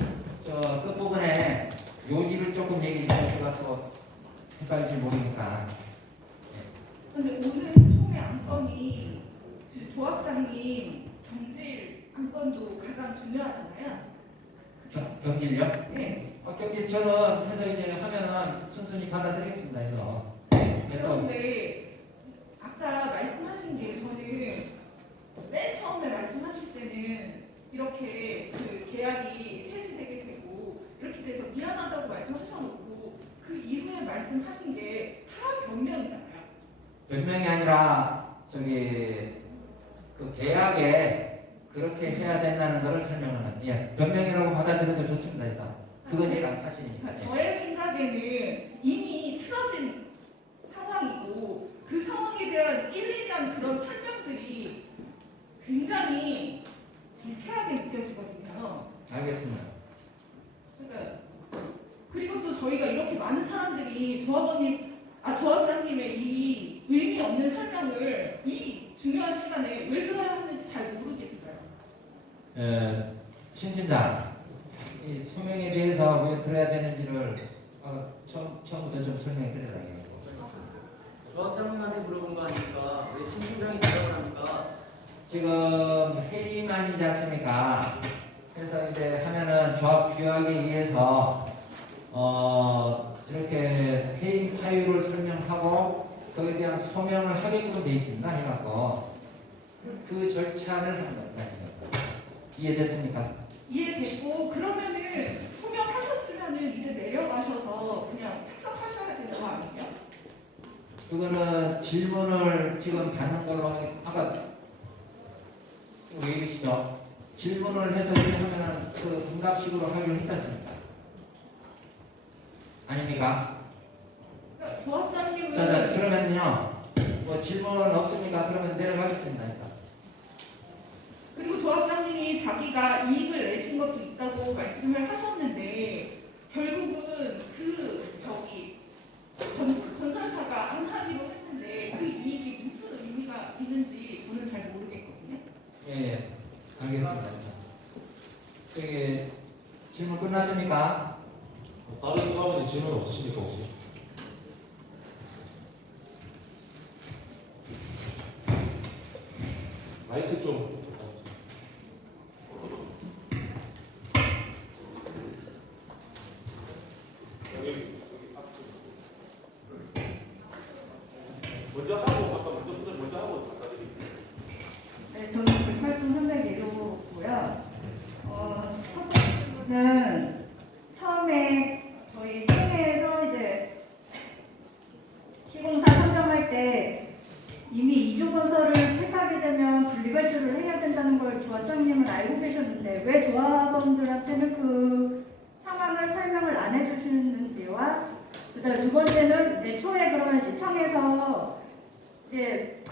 저 끝부분에 요지를 조금 얘기해 주시면 또 헷갈릴지 모르니까. 근데 오늘 총회 안건이 지금 조합장님 경질 안건도 가장 중요하잖아요. 경질요? 네. 경질 저는 해서 이제 하면은 순순히 받아들이겠습니다. 해서. 그런데 아까 말씀하신 게 저는 맨 처음에 말씀하실 때는 이렇게 그 계약이 폐지되게 되고 이렇게 돼서 미안하다고 말씀하셔놓고 그 이후에 말씀하신 게 다 변명이잖아요. 변명이 아니라 저기 그 계약에 그렇게 해야 된다는 것을 설명하는 예 변명이라고 받아들여도 좋습니다. 해서 그건 일단 사실이니까. 그러니까 저의 생각에는 이미 틀어진 상황이고 그 상황에 대한 일일한 그런 설명들이 굉장히 불쾌하게 느껴지거든요. 알겠습니다. 그러니까 그리고 또 저희가 이렇게 많은 사람들이 조합장님의 이 의미 없는 설명을 이 중요한 시간에 왜 들어야 하는지 잘 모르겠어요. 신팀장, 이 소명에 대해서 왜 들어야 되는지를 처음부터 좀 설명해 드리라고요. 조합장님한테 물어본 거 아닙니까? 왜 신팀장이 대답을 합니까? 지금 회의만이지 않습니까? 그래서 이제 하면은 조합 규약에 의해서 이렇게 해임 사유를 설명하고 거기에 대한 소명을 하게끔 돼 있습니다. 해갖고 그 절차를 하는 겁니다. 이해됐습니까? 이해되고 그러면은 소명하셨으면은 이제 내려가셔서 그냥 탁석하셔야 되는 거 아니에요? 그거는 질문을 지금 받는 걸로 아까 왜 이러시죠? 질문을 해서 이렇게 하면은 그 응답식으로 하기로 했지 않습니까? 아닙니까? 그러니까 조합장님은 자, 그러면요. 뭐 질문 없습니까? 그러면 내려가겠습니다. 일단. 그리고 조합장님이 자기가 이익을 내신 것도 있다고 된다고 말씀을 하셨는데 결국은 건설사가 안 하기로 했는데 그 이익이 무슨 의미가 있는지 저는 잘 모르겠거든요. 예, 알겠습니다. 저기 질문 끝났습니까? 다른 사원님 질문 없으십니까 혹시? 마이크 좀. 먼저 하고 아까 먼저 소절 먼저 하고 갖다 드릴게요. 네, 저는 108분 301호고요. 첫 번째는 처음에 저희 총회에서 이제 시공사 선정할 때 이미 2조 건설을 택하게 되면 분리발주를 해야 된다는 걸 조합장님은 알고 계셨는데 왜 조합원들한테는 그 상황을 설명을 안 해주시는지와 그다음 두 번째는 애초에 그러면 시청에서 이제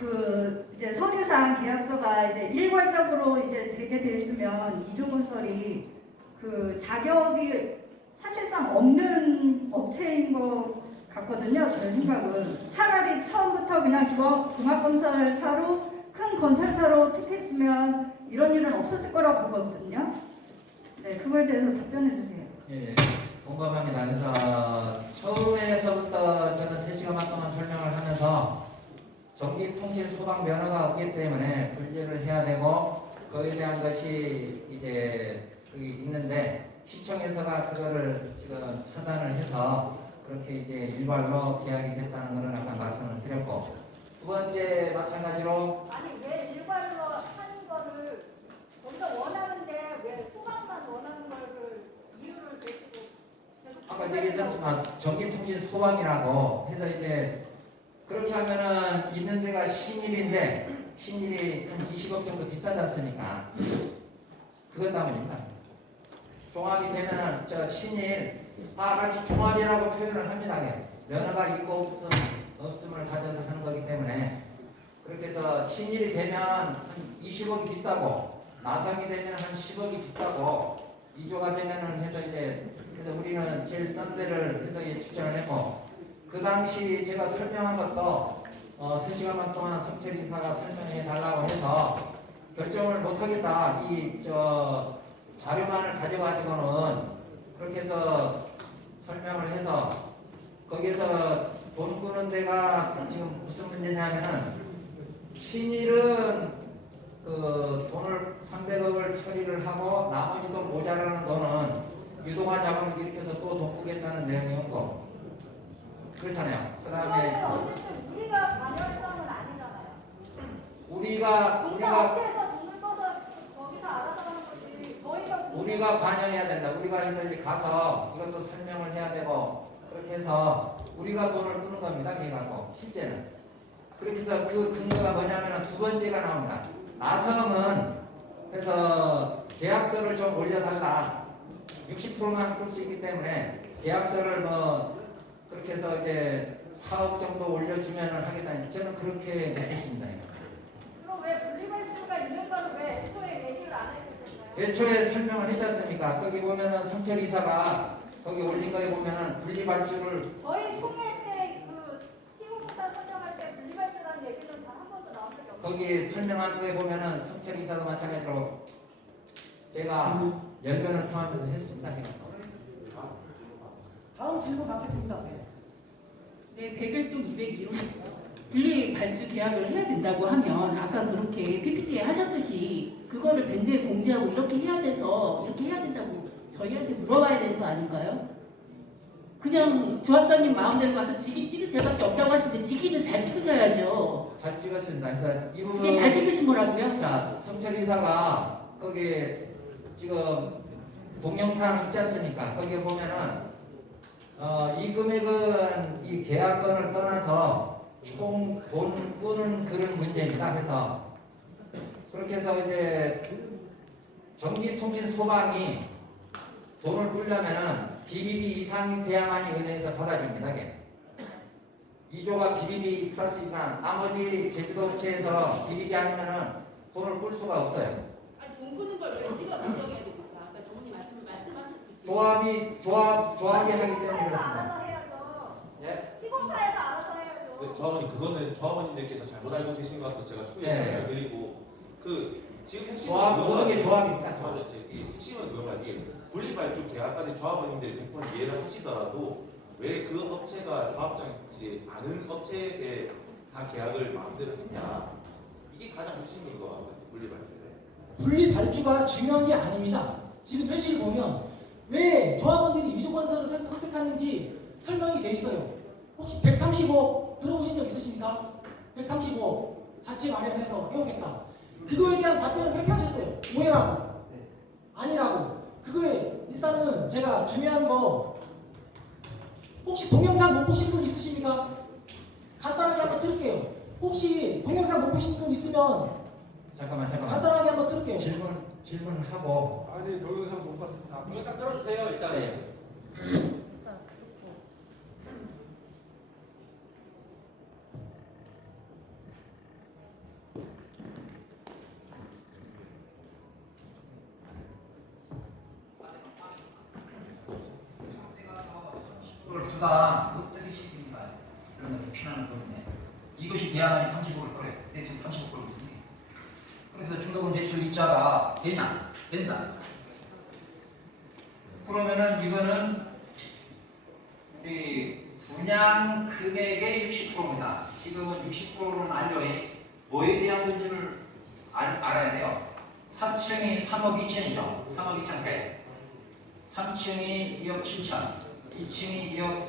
서류상 계약서가 이제 일괄적으로 이제 되게 돼 있으면 2조 건설이 그 자격이 사실상 없는 업체인 것 같거든요. 제 생각은 차라리 처음부터 그냥 종합건설사로 큰 건설사로 택했으면 이런 일은 없었을 거라고 보거든요. 네, 그거에 대해서 답변해 주세요. 예, 공감합니다. 그래서 처음에서부터 저는 3시간 반 동안 설명을 하면서 전기통신 소방 면허가 없기 때문에 분리를 해야 되고 거기에 대한 것이 이제 있는데 시청에서가 그거를 지금 차단을 해서 그렇게 이제 일괄로 계약이 됐다는 것을 아까 말씀을 드렸고 두 번째 마찬가지로 아니 왜 일괄로 하는 거를 거기서 원하는데 왜 소방만 원하는 거를 이유를 대시고 계속 아까 얘기했었지만 전기통신 소방이라고 해서 이제 그렇게 하면은 있는 데가 신일인데 신일이 한 20억 정도 비싸지 않습니까? 그것 때문입니다. 종합이 되면은 저 신일 다 같이 종합이라고 표현을 합니다. 면허가 있고 없음을 가져서 하는 거기 때문에 그렇게 해서 신일이 되면 한 20억이 비싸고 나성이 되면 한 10억이 비싸고 2조가 되면은 해서 이제 그래서 우리는 제일 싼 데를 해서 추천을 했고 그 당시 제가 설명한 것도 3시간만 동안 성철 이사가 설명해 달라고 해서 결정을 못 하겠다. 이 자료만을 가져가지고는 그렇게 해서 설명을 해서 거기서 돈 꾸는 데가 지금 무슨 문제냐면은 신일은 그 돈을 300억을 처리를 하고 나머지 돈 모자라는 돈은 유동화 자금을 일으켜서 또 돈 꾸겠다는 내용이었고 그렇잖아요. 그 다음에 그거는 어쨌든 우리가 관여했던 건 아니잖아요. 우리가 업체에서 돈을 써서 거기서 알아서 하는 거지. 우리가 반영해야 된다. 우리가 해서 이제 가서 이것도 설명을 해야 되고 그렇게 해서 우리가 돈을 끄는 겁니다. 그래갖고 실제는 그렇게 해서 그 근거가 뭐냐면 두 번째가 나옵니다. 나성은 그래서 계약서를 좀 올려달라. 60%만 끌 수 있기 때문에 계약서를 뭐 그렇게 해서 이제 4억 정도 올려주면은 하겠다니 저는 그렇게 했습니다. 그럼 왜 분리발주가 있는 걸 왜 애초에 얘기를 안 해주셨나요? 애초에 설명을 했지 않습니까? 거기 보면은 성철 이사가 거기 올린 거에 보면은 분리발주를 저희 총회 때그 시공사 선정할 때 분리발주라는 얘기는 단 한 번도 나온 적이 없어요. 거기 설명한 거에 보면은 성철 이사도 마찬가지로 제가 열변을 포함해서 했습니다. 다음 질문 받겠습니다. 네, 백일동 202호입니다. 분리 발주 계약을 해야 된다고 하면 아까 그렇게 PPT에 하셨듯이 그거를 밴드에 공지하고 이렇게 해야 돼서 이렇게 해야 된다고 저희한테 물어봐야 되는 거 아닌가요? 그냥 조합장님 마음대로 가서 직위 찍을 제밖에 없다고 하시는데 직위는 잘 찍으셔야죠. 잘 찍었습니다. 그래서 이 부분 이게 잘 찍으신 거라고요? 자 성철 이사가 거기 지금 동영상 있지 않습니까? 거기에 보면은 이 금액은 이 계약건을 떠나서 총 돈 꾸는 그런 문제입니다. 그래서 그렇게 해서 이제 전기통신 소방이 돈을 꾸려면은 BBB 이상이 돼야만이 은행에서 받아줍니다. 2조가 BBB 플러스지만 나머지 제주도업체에서 BBB 아니면은 돈을 꿀 수가 없어요. 아니 돈 끄는 걸 왜 우리가 결정해야 됩니까? 아까 전문님 조합이 하기 때문에 그렇습니다. 알아서 해야죠. 예? 시공사에서 알아서 해야죠. 네, 조합원님 그거는 조합원님들께서 잘못 알고 계신 것 같아서 제가 추후에 네. 설명드리고 그 지금 핵심은 조합 그거는- 모든 게 조합입니다. 맞아요. 이 핵심은 그거만 이게 분리발주 계약까지 조합원님들이 100% 이해를 하시더라도 왜 그 업체가 조합장 이제 아는 업체에 다 계약을 마음대로 했냐 이게 가장 핵심인 것 같거든요. 분리발주에. 분리 발주가 중요한 게 아닙니다. 지금 현실을 보면 왜 조합원들이 위조건설을 선택하는지 설명이 돼 있어요. 혹시 135 들어보신 적 있으십니까? 135 자체 마련해서 해오겠다. 그거에 대한 답변을 회피하셨어요. 오해라고. 아니라고. 그거에 일단은 제가 중요한 거 혹시 동영상 못 보신 분 있으십니까? 간단하게 한번 틀을게요. 혹시 동영상 못 보신 분 있으면 잠깐만. 간단하게 한번 틀을게요. 질문하고. 아니 동영상 못 봤습니다. 동영상 틀어주세요 일단. 네. 을 주다 어떻게 시킵니까? 그런 것도 피나는 돈이네. 이것이 대안이 35를 끌어요. 근데 지금 35 끌고 있습니다. 그래서 중도금 대출 이자가 되냐? 된다. 그러면은 이거는 우리 분양 금액의 60%입니다. 지금은 60%는 알려야 뭐에 대한 건지를 알아야 돼요. 4층이 3억 2천이죠. 3억 2천 100. 3층이 2억 7천. 2층이 2억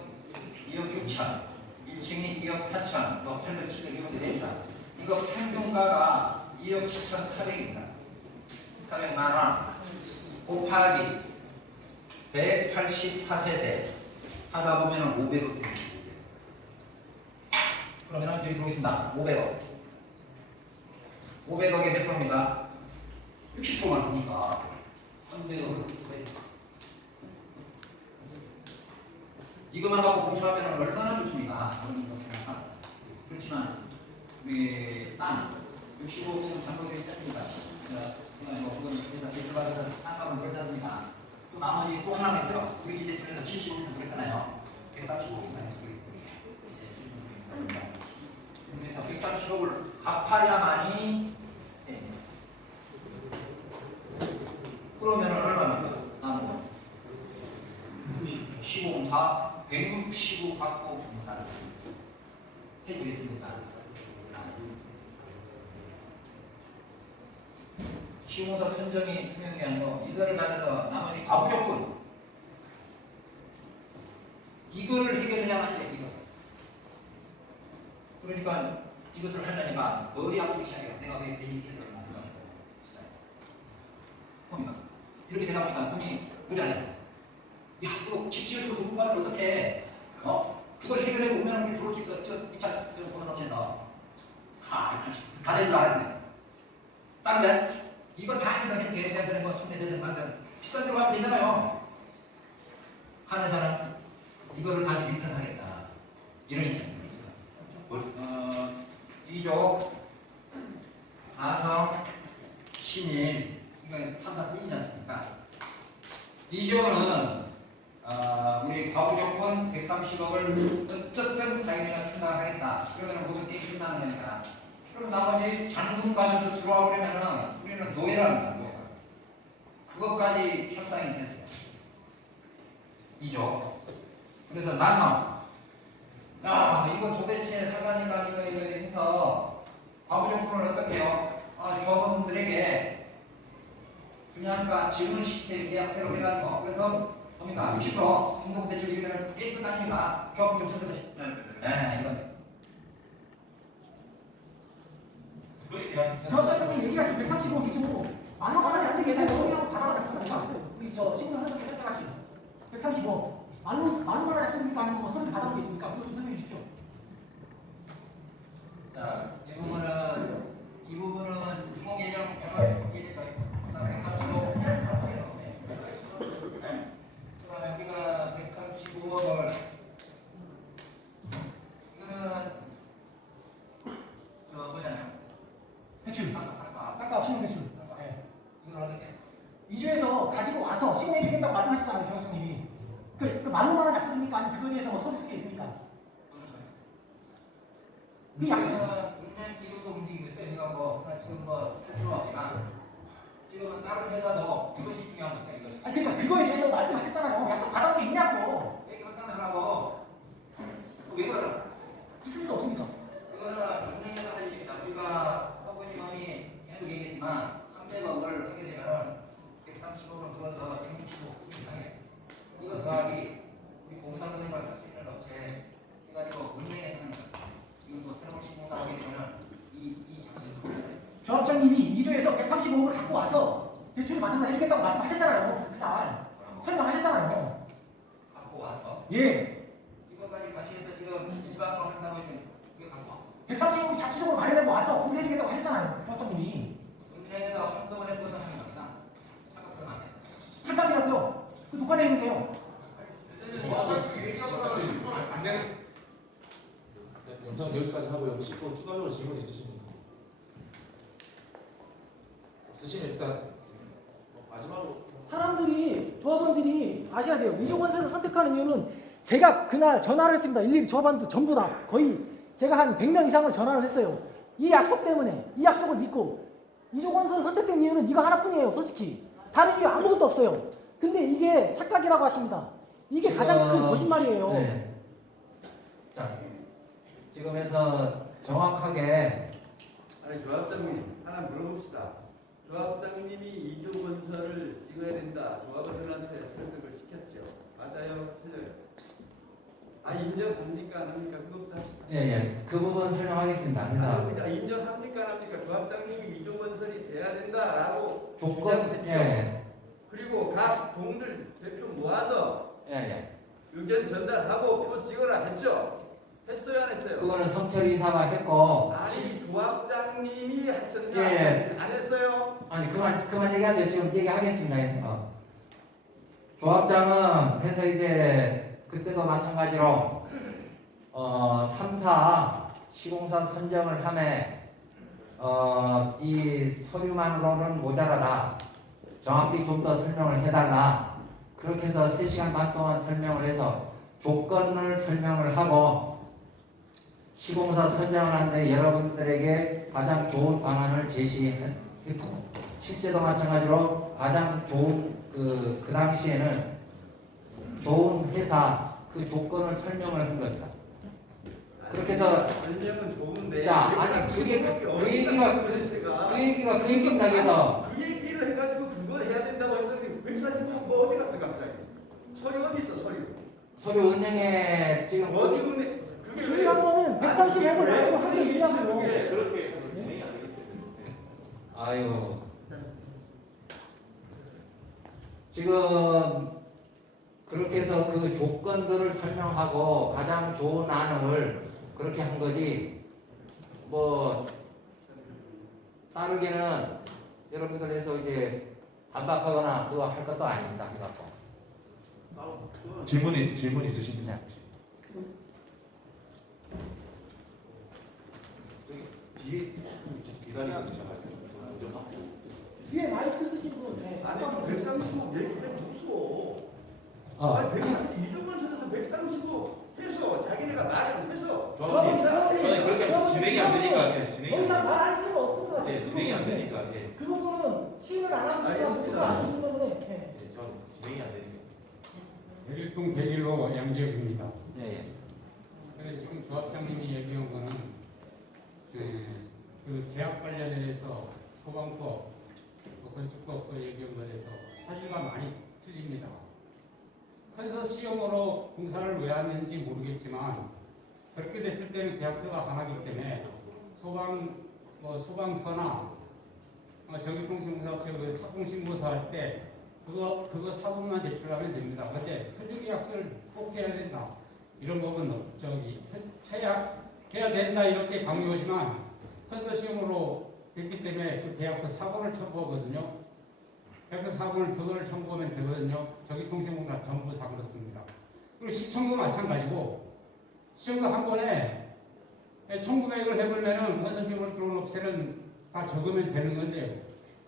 6천. 1층이 2억 4천. 또 800, 700 이렇게 됩니다. 이거 평균가가 2억 7천 4백입니다. 400만 원 곱하기 184세대 하다 보면 500억 됩니다. 그러면 여기 들어오겠습니다. 500억. 500억에 몇 프로입니까? 60%만 되니까 300억을 이것만 갖고 공부하면 얼마나 좋습니까? 그렇지만 우리 땅 65% 반복이 뺐습니다. 그건 대출받아서 땅값을 그렇지 않습니까? 또 나머지 또 하나가 있어요. 우리 집 대출에서 75% 그랬잖아요. 135억인가요? 그래서 130억을 갚아야만이 됩니다. 그러면 얼마입니까? 남은 건 15공사 165 갖고 공사를 해주겠습니까? 시공사 선정이 투명한 게 아니고 이거를 가져서 나머지 가부조건 이거를 해결해야만 돼. 이거. 그러니까 이것을 하려니까 머리 아프기 시작해요. 내가 왜 괜히 계획을 만들어? 진짜. 그러니까 이렇게 되다 보니까 돈이 모자라요. 야, 또 집지어서 공부하면 어떡해? 그걸 해결해 오면 우리 들어올 수 있어. 저 입찰 저 보는 업체 너. 다 될 줄 알았네. 딴데 이거 다 해서 해결되는 거 손대되는 만든 비싼 데로 가면 되잖아요. 한에서는 이거를 다시 리턴하겠다. 이러니까. 2조 아성 신일 이거 3사뿐이지 않습니까? 2조는 우리 가부조건 130억을 어쨌든 자기네가 충당하겠다. 그러면 모든 게임 끝나는 거니까. 그럼 나머지 잔금 가면서 들어와 버리면은 우리는 노예랍니다. 노예. 그것까지 협상이 됐어요. 2조. 그래서 나성. 야, 이거 도대체 하려니까 이거 해서 가부조건을 어떻게 해요? 조합원들에게 분양가 지분 시세 계약 새로 해가지고 그래서 뭡니까? 60% 중도금 대출 이기면 게임 끝 아닙니까? 조합원 좀 선택하시. 이건. 저한테 얘기하신 135 기준으로 만원 가만히 앉아 계세요. 그냥 받아가겠습니다. 우리 저 시공사 선생님 선택하신 135 만원 받아 약속입니까? 아니면 뭐 서류 받아온 게 있습니까? 그거 좀 설명해 주십시오. 자, 이 부분은 시공개념 이해될까요? 그다음에 135. 그다음에 우리가 135억을 이거는 뭐잖아요. 대출. 아까 아까 신용 대출. 이걸 어떻게? 위조해서 가지고 와서 시공해주겠다고 말씀하셨잖아요, 조합장님이. 그 말로만 한 약속입니까? 아니면 그거에 대해서 뭐 서류 쓸 게 있습니까? 그 약속. 은행 지금도 움직이고 있어요. 제가 뭐 지금 뭐 할 필요는 없지만 지금은 다른 회사도 이것이 중요한 겁니다. 이것이. 아니 그러니까 그거에 대해서 말씀하셨잖아요. 약속 받아온 게 있냐고. 얘기 한다면 하라고. 왜 그러나? 있습니까 없습니까? 이거는 은행에서 할 일입니다. 우리가 허구님이 계속 얘기했지만 300억을 하게 되면은 130억을 부어서 165억 이상에 이거 더하기 우리 공사금액을 할 수 있는 업체 해가지고 은행에서 하는 거예요. 이것도 새로운 시공사 하게 되면은 이 장점이 조합장님이 위조해서 135억을 갖고 와서 대출을 맞춰서 해주겠다고 말씀하셨잖아요. 그날 설명하셨잖아요. 갖고 와서 예. 이것까지 같이 해서 지금 일반으로 한다고 했더니 왜 갖고 와? 130억이 자체적으로 마련하고 와서 공사해주겠다고 하셨잖아요. 조합장님이. 은행에서 한동안 해고서 하는 겁니다. 착각선 안 해. 착각이라고요. 그 녹화되어 있는데요. 영상 여기까지 하고요. 혹시 또 추가적으로 질문 있으십니까? 없으시면 일단 마지막으로 사람들이 조합원들이 아셔야 돼요. 위조건설을 선택하는 이유는 제가 그날 전화를 했습니다. 일일이 조합원들 전부 다 거의 제가 한 100명 이상을 전화를 했어요. 이 약속 때문에 이 약속을 믿고 위조건설을 선택된 이유는 이거 하나뿐이에요. 솔직히 다른 이유 아무것도 없어요. 근데 이게 착각이라고 하십니다. 이게 가장 큰 거짓말이에요. 네. 자, 지금 해서 정확하게 아니 조합장님 하나 물어봅시다. 조합장님이 이조건설을 찍어야 된다. 조합원들한테 설득을 시켰죠. 맞아요? 틀려요? 아 인정합니까? 안 합니까? 그것부터 합시다. 예. 그 부분 설명하겠습니다. 안 해서 합니다. 인정합니까? 안 합니까? 조합장님이 이조건설이 돼야 된다라고 조건 주장했죠. 예. 그리고 각 동들 대표 모아서 예. 의견 전달하고 표 찍어라 했죠. 했어요? 안 했어요? 그거는 성철 이사가 했고 아니 조합장님이 하셨냐? 예. 안 했어요? 아니 그만 얘기하세요. 지금 얘기하겠습니다. 해서 조합장은 해서 이제 그때도 마찬가지로 3사 시공사 선정을 함에 이 서류만으로는 모자라다. 정확히 좀 더 설명을 해달라. 그렇게 해서 3시간 반 동안 설명을 해서 조건을 설명을 하고 시공사 선정을 하는데 여러분들에게 가장 좋은 방안을 제시했고 실제도 마찬가지로 가장 좋은 그 당시에는 좋은 회사 그 조건을 설명을 한 겁니다. 그렇게 해서 설명은 좋은데 자 아니 그 얘기가 그 얘기입니다. 그래서 그 얘기를 해가지고 그걸 해야 된다고 했더니 145억 뭐 어디 갔어 갑자기? 서류 어디 있어 서류? 서류 은행에 지금 어디 은행? 그게 중요한 거는 135억을 가지고 하는 게 있냐고요. 그렇게 해서 진행이 안 되기 때문에. 아유 지금 그렇게 해서 그 조건들을 설명하고 가장 좋은 안을 그렇게 한 거지 뭐 따르게는 여러분들에서 이제 반박하거나 그거 할 것도 아닙니다. 해갖고 질문 있으십니까? 저기 뒤에 계속 기다리고 계셔가지고 좀 하고. 뒤에 마이크 쓰신 분. 네. 아니 135억 얘기해 주소. 어. 아니 130 이조건설에서 135 해서 자기네가 말을 해서 저는 그렇게 진행이 안 되니까 예, 진행이 더 안 이상 말할 필요가 없을 것 되니까 같아요. 예, 진행이 안 되니까 예. 그 부분은 시인을 안 하고 알겠습니다. 누가 안 하기 때문에. 네. 예, 저 진행이 안 되니까. 1동 101로 양재욱입니다. 예. 그래서 지금 조합장님이 얘기한 거는 그 계약 관련해서 소방법, 뭐 건축법 얘기한 것에서 사실과 많이 틀립니다. 컨소시엄으로 공사를 왜 하는지 모르겠지만 그렇게 됐을 때는 계약서가 강하기 때문에 소방서나 전기통신공사업체 그 착공신고서 할 때 그거 사본만 제출하면 됩니다. 근데 표준계약서를 꼭 해야 된다. 이런 부분은 해야 된다 이렇게 강요하지만 컨소시엄으로 됐기 때문에 그 계약서 사본을 첨부하거든요. 계약서 사본을 그걸 첨부하면 되거든요. 전기통신공사 전부 다 그렇습니다. 그리고 시청도 마찬가지고 시청도 한 번에 청구액을 해보면은 컨소시엄을 들어온 업체는 다 적으면 되는 건데요.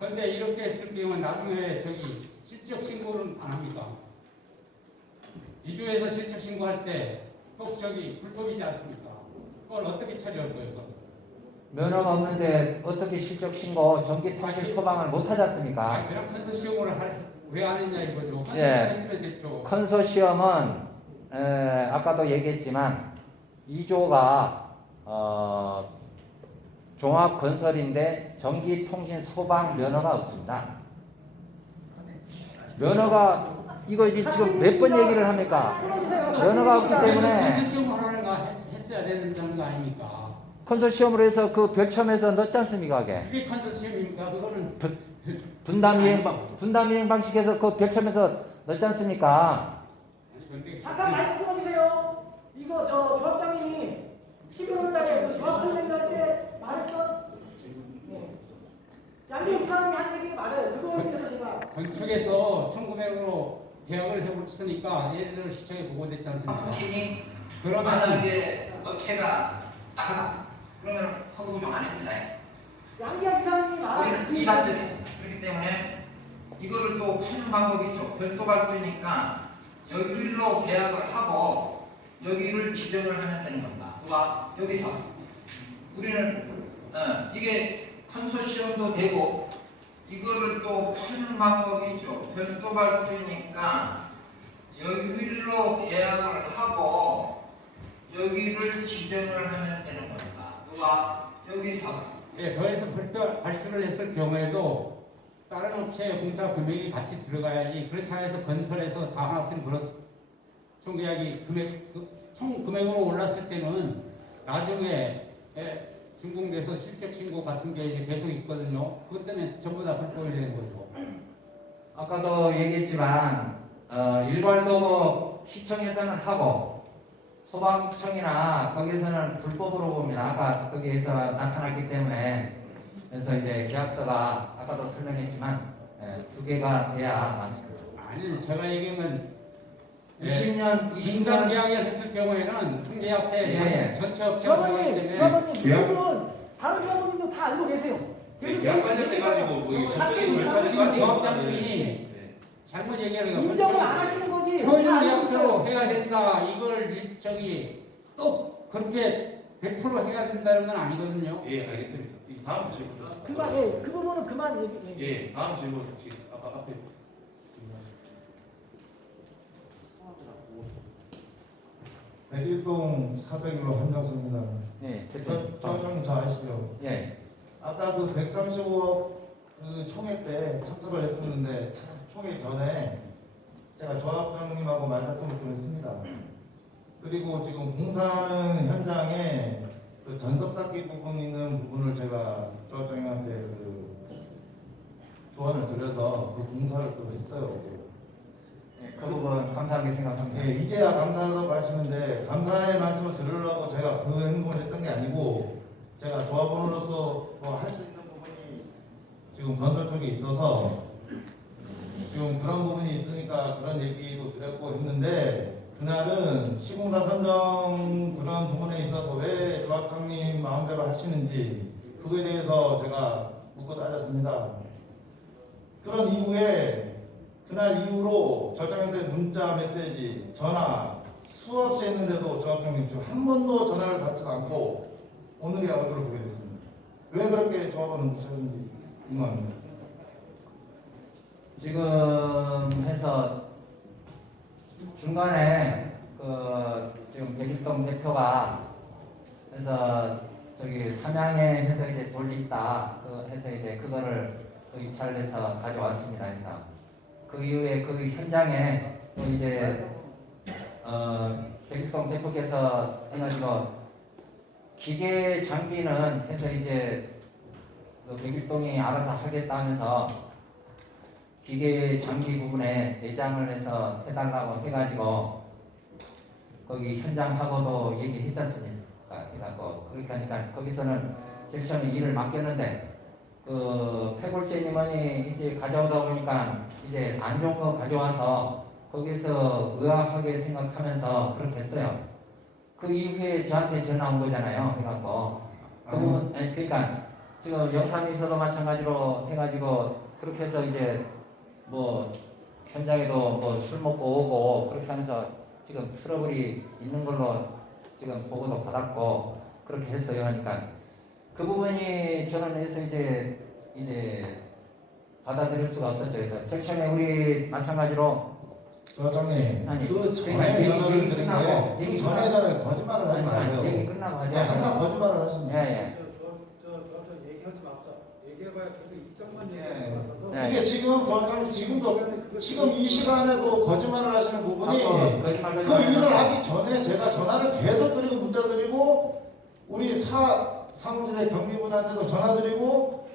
그런데 이렇게 했을 경우는 나중에 저기 실적 신고는 안 합니까? 이주에서 실적 신고할 때 꼭 저기 불법이지 않습니까? 그걸 어떻게 처리할 거예요? 그건? 면허가 없는데 어떻게 실적 신고, 전기 통신 소방을 못 하지 않습니까? 그냥 컨소시엄을 왜 안 했냐 이거죠. 컨소시엄 예. 했으면 됐죠. 컨소시엄은 아까도 얘기했지만 2조가 종합건설인데 전기통신소방 면허가 없습니다. 면허가 이거 이제 지금 몇 번 얘기를 합니까? 면허가 없기 때문에 컨소시엄을 하는 거 했어야 되는 거 아닙니까? 컨소시엄으로 해서 그 별첨에서 넣지 않습니까? 그게 컨소시엄입니까? 그거는 분담 이행 방식에서 그 별첨에서 넣지 않습니까? 아니, 근데 잠깐 마이크 끊어주세요. 이거 저 조합장님이 11월달에 그 조합 설명할 때 말했던 양경 이사님이 한 얘기 맞아요. 그거에 대해서 제가 건축에서 1900으로 계약을 해봤으니까 얘네들 시청에 보고됐지 않습니까? 통신이 그러면 만약에 업체가 나가다 그러면 허구 부정 안 해줍니다. 양경 이사님이 말한 우리는 이 단점이 있습니다. 그렇기 때문에 이거를 또 푸는 방법이 있죠. 별도 발주니까 여기로 계약을 하고 여기를 지정을 하면 되는 겁니다. 누가 여기서 우리는 이게 컨소시엄도 되고 이거를 또 푸는 방법이 있죠. 별도 발주니까 여기로 계약을 하고 여기를 지정을 하면 되는 겁니다. 누가 여기서 예, 거기서 발주를 했을 경우에도 다른 업체의 공사 금액이 같이 들어가야지. 그렇지 않아서 건설에서 다 하나 쓴 그런 총계약이 총 금액으로 올랐을 때는 나중에 준공돼서 실적 신고 같은 게 이제 계속 있거든요. 그것 때문에 전부 다 불법이 되는 거죠. 아까도 얘기했지만 일괄도 시청에서는 하고 소방청이나 거기서는 불법으로 봅니다. 아까 거기에서 나타났기 때문에 그래서 이제 계약서가 아까도 설명했지만 2개가 돼야 맞습니다. 아니, 제가 얘기한 건 20년 민간 계약을 했을 경우에는 통계약서에 전체 업체가 들어가기 조합원님, 때문에 조합원님, 이 부분은 다른 조합원님도 다 알고 계세요. 계약 관련돼가지고 뭐 이게 같은 절차를 지금 가지고 조합장님이 잘못 얘기하는 거예요. 인정을 안 하시는 거지. 표준 다 알고 계약서로 있어요. 해야 된다. 이걸 저기 또 그렇게 100% 해야 된다는 건 아니거든요. 예, 알겠습니다. 이 다음 질문 좀. 그만, 그 부분은 그만 얘기. 예, 다음 질문 지금 아까 앞에 백일동 401로 한정수입니다. 네, 조합장님 잘 아시죠? 예. 아까 그 135억 그 총회 때 참석을 했었는데 총회 전에 제가 조합장님하고 말다툼을 좀 했습니다. 그리고 지금 공사하는 현장에 그 전석 쌓기 부분 있는 부분을 제가 조합장님한테 그 조언을 드려서 그 공사를 또 했어요. 그 부분 감사하게 생각합니다. 예, 이제야 감사하다고 하시는데 감사의 말씀을 들으려고 제가 그 행동을 했던 게 아니고 제가 조합원으로서 할 수 있는 부분이 지금 건설 쪽에 있어서 지금 그런 부분이 있으니까 그런 얘기도 드렸고 했는데 그날은 시공사 선정 그런 부분에 있어서 왜 조합장님 마음대로 하시는지 그거에 대해서 제가 묻고 따졌습니다. 그런 이후에 그날 이후로 저장한테 문자, 메시지, 전화 수없이 했는데도 조합장님 지금 한 번도 전화를 받지 않고 오늘이야 얼굴을 보게 됐습니다. 왜 그렇게 조합원을 무시하는지 궁금합니다. 지금 해서 중간에 그 지금 백일동 대표가 해서 저기 삼양에 해서 이제 돌리다 그 해서 이제 그거를 또 입찰해서 가져왔습니다. 해서 그 이후에 그 현장에 또 이제 백일동 대표께서 해가지고 기계 장비는 해서 이제 그 백일동이 알아서 하겠다 하면서 기계 장비 부분에 대장을 해서 해달라고 해가지고 거기 현장하고도 얘기했지 않습니까? 해갖고 그렇게 하니까 거기서는 제일 처음에 일을 맡겼는데 그 패골제님이 이제 가져오다 보니까 이제 안 좋은 거 가져와서 거기서 의아하게 생각하면서 그렇게 했어요. 그 이후에 저한테 전화 온 거잖아요. 해갖고 그 부분, 그러니까 지금 영삼에서도 마찬가지로 해가지고 그렇게 해서 이제 뭐 현장에도 뭐 술 먹고 오고 그렇게 하면서 지금 트러블이 있는 걸로 지금 보고도 받았고 그렇게 했어요 하니까 그 부분이 저는 해서 이제 받아들일 수가 없었죠. 그래서 절차에 우리 마찬가지로 조장님, 아니, 그 그러니까 전에 얘기 전화를 끝나고, 드렸는데 얘기 그 전에 거짓말을 하지 마세요. 얘기 끝나고 하죠. 예, 항상 거짓말을 하십니다. 예. 저 얘기하지 맙사. 얘기해봐야 계속 입장만 예. 얘기하는 것 같아서. 네. 이게 지금 조장님 지금 이 시간에도 거짓말을 하시는 부분이 거짓말 그 일을 하기 전에 제가 전화를 계속 드리고 문자 드리고 우리 사무실의 경비분한테도 전화 드리고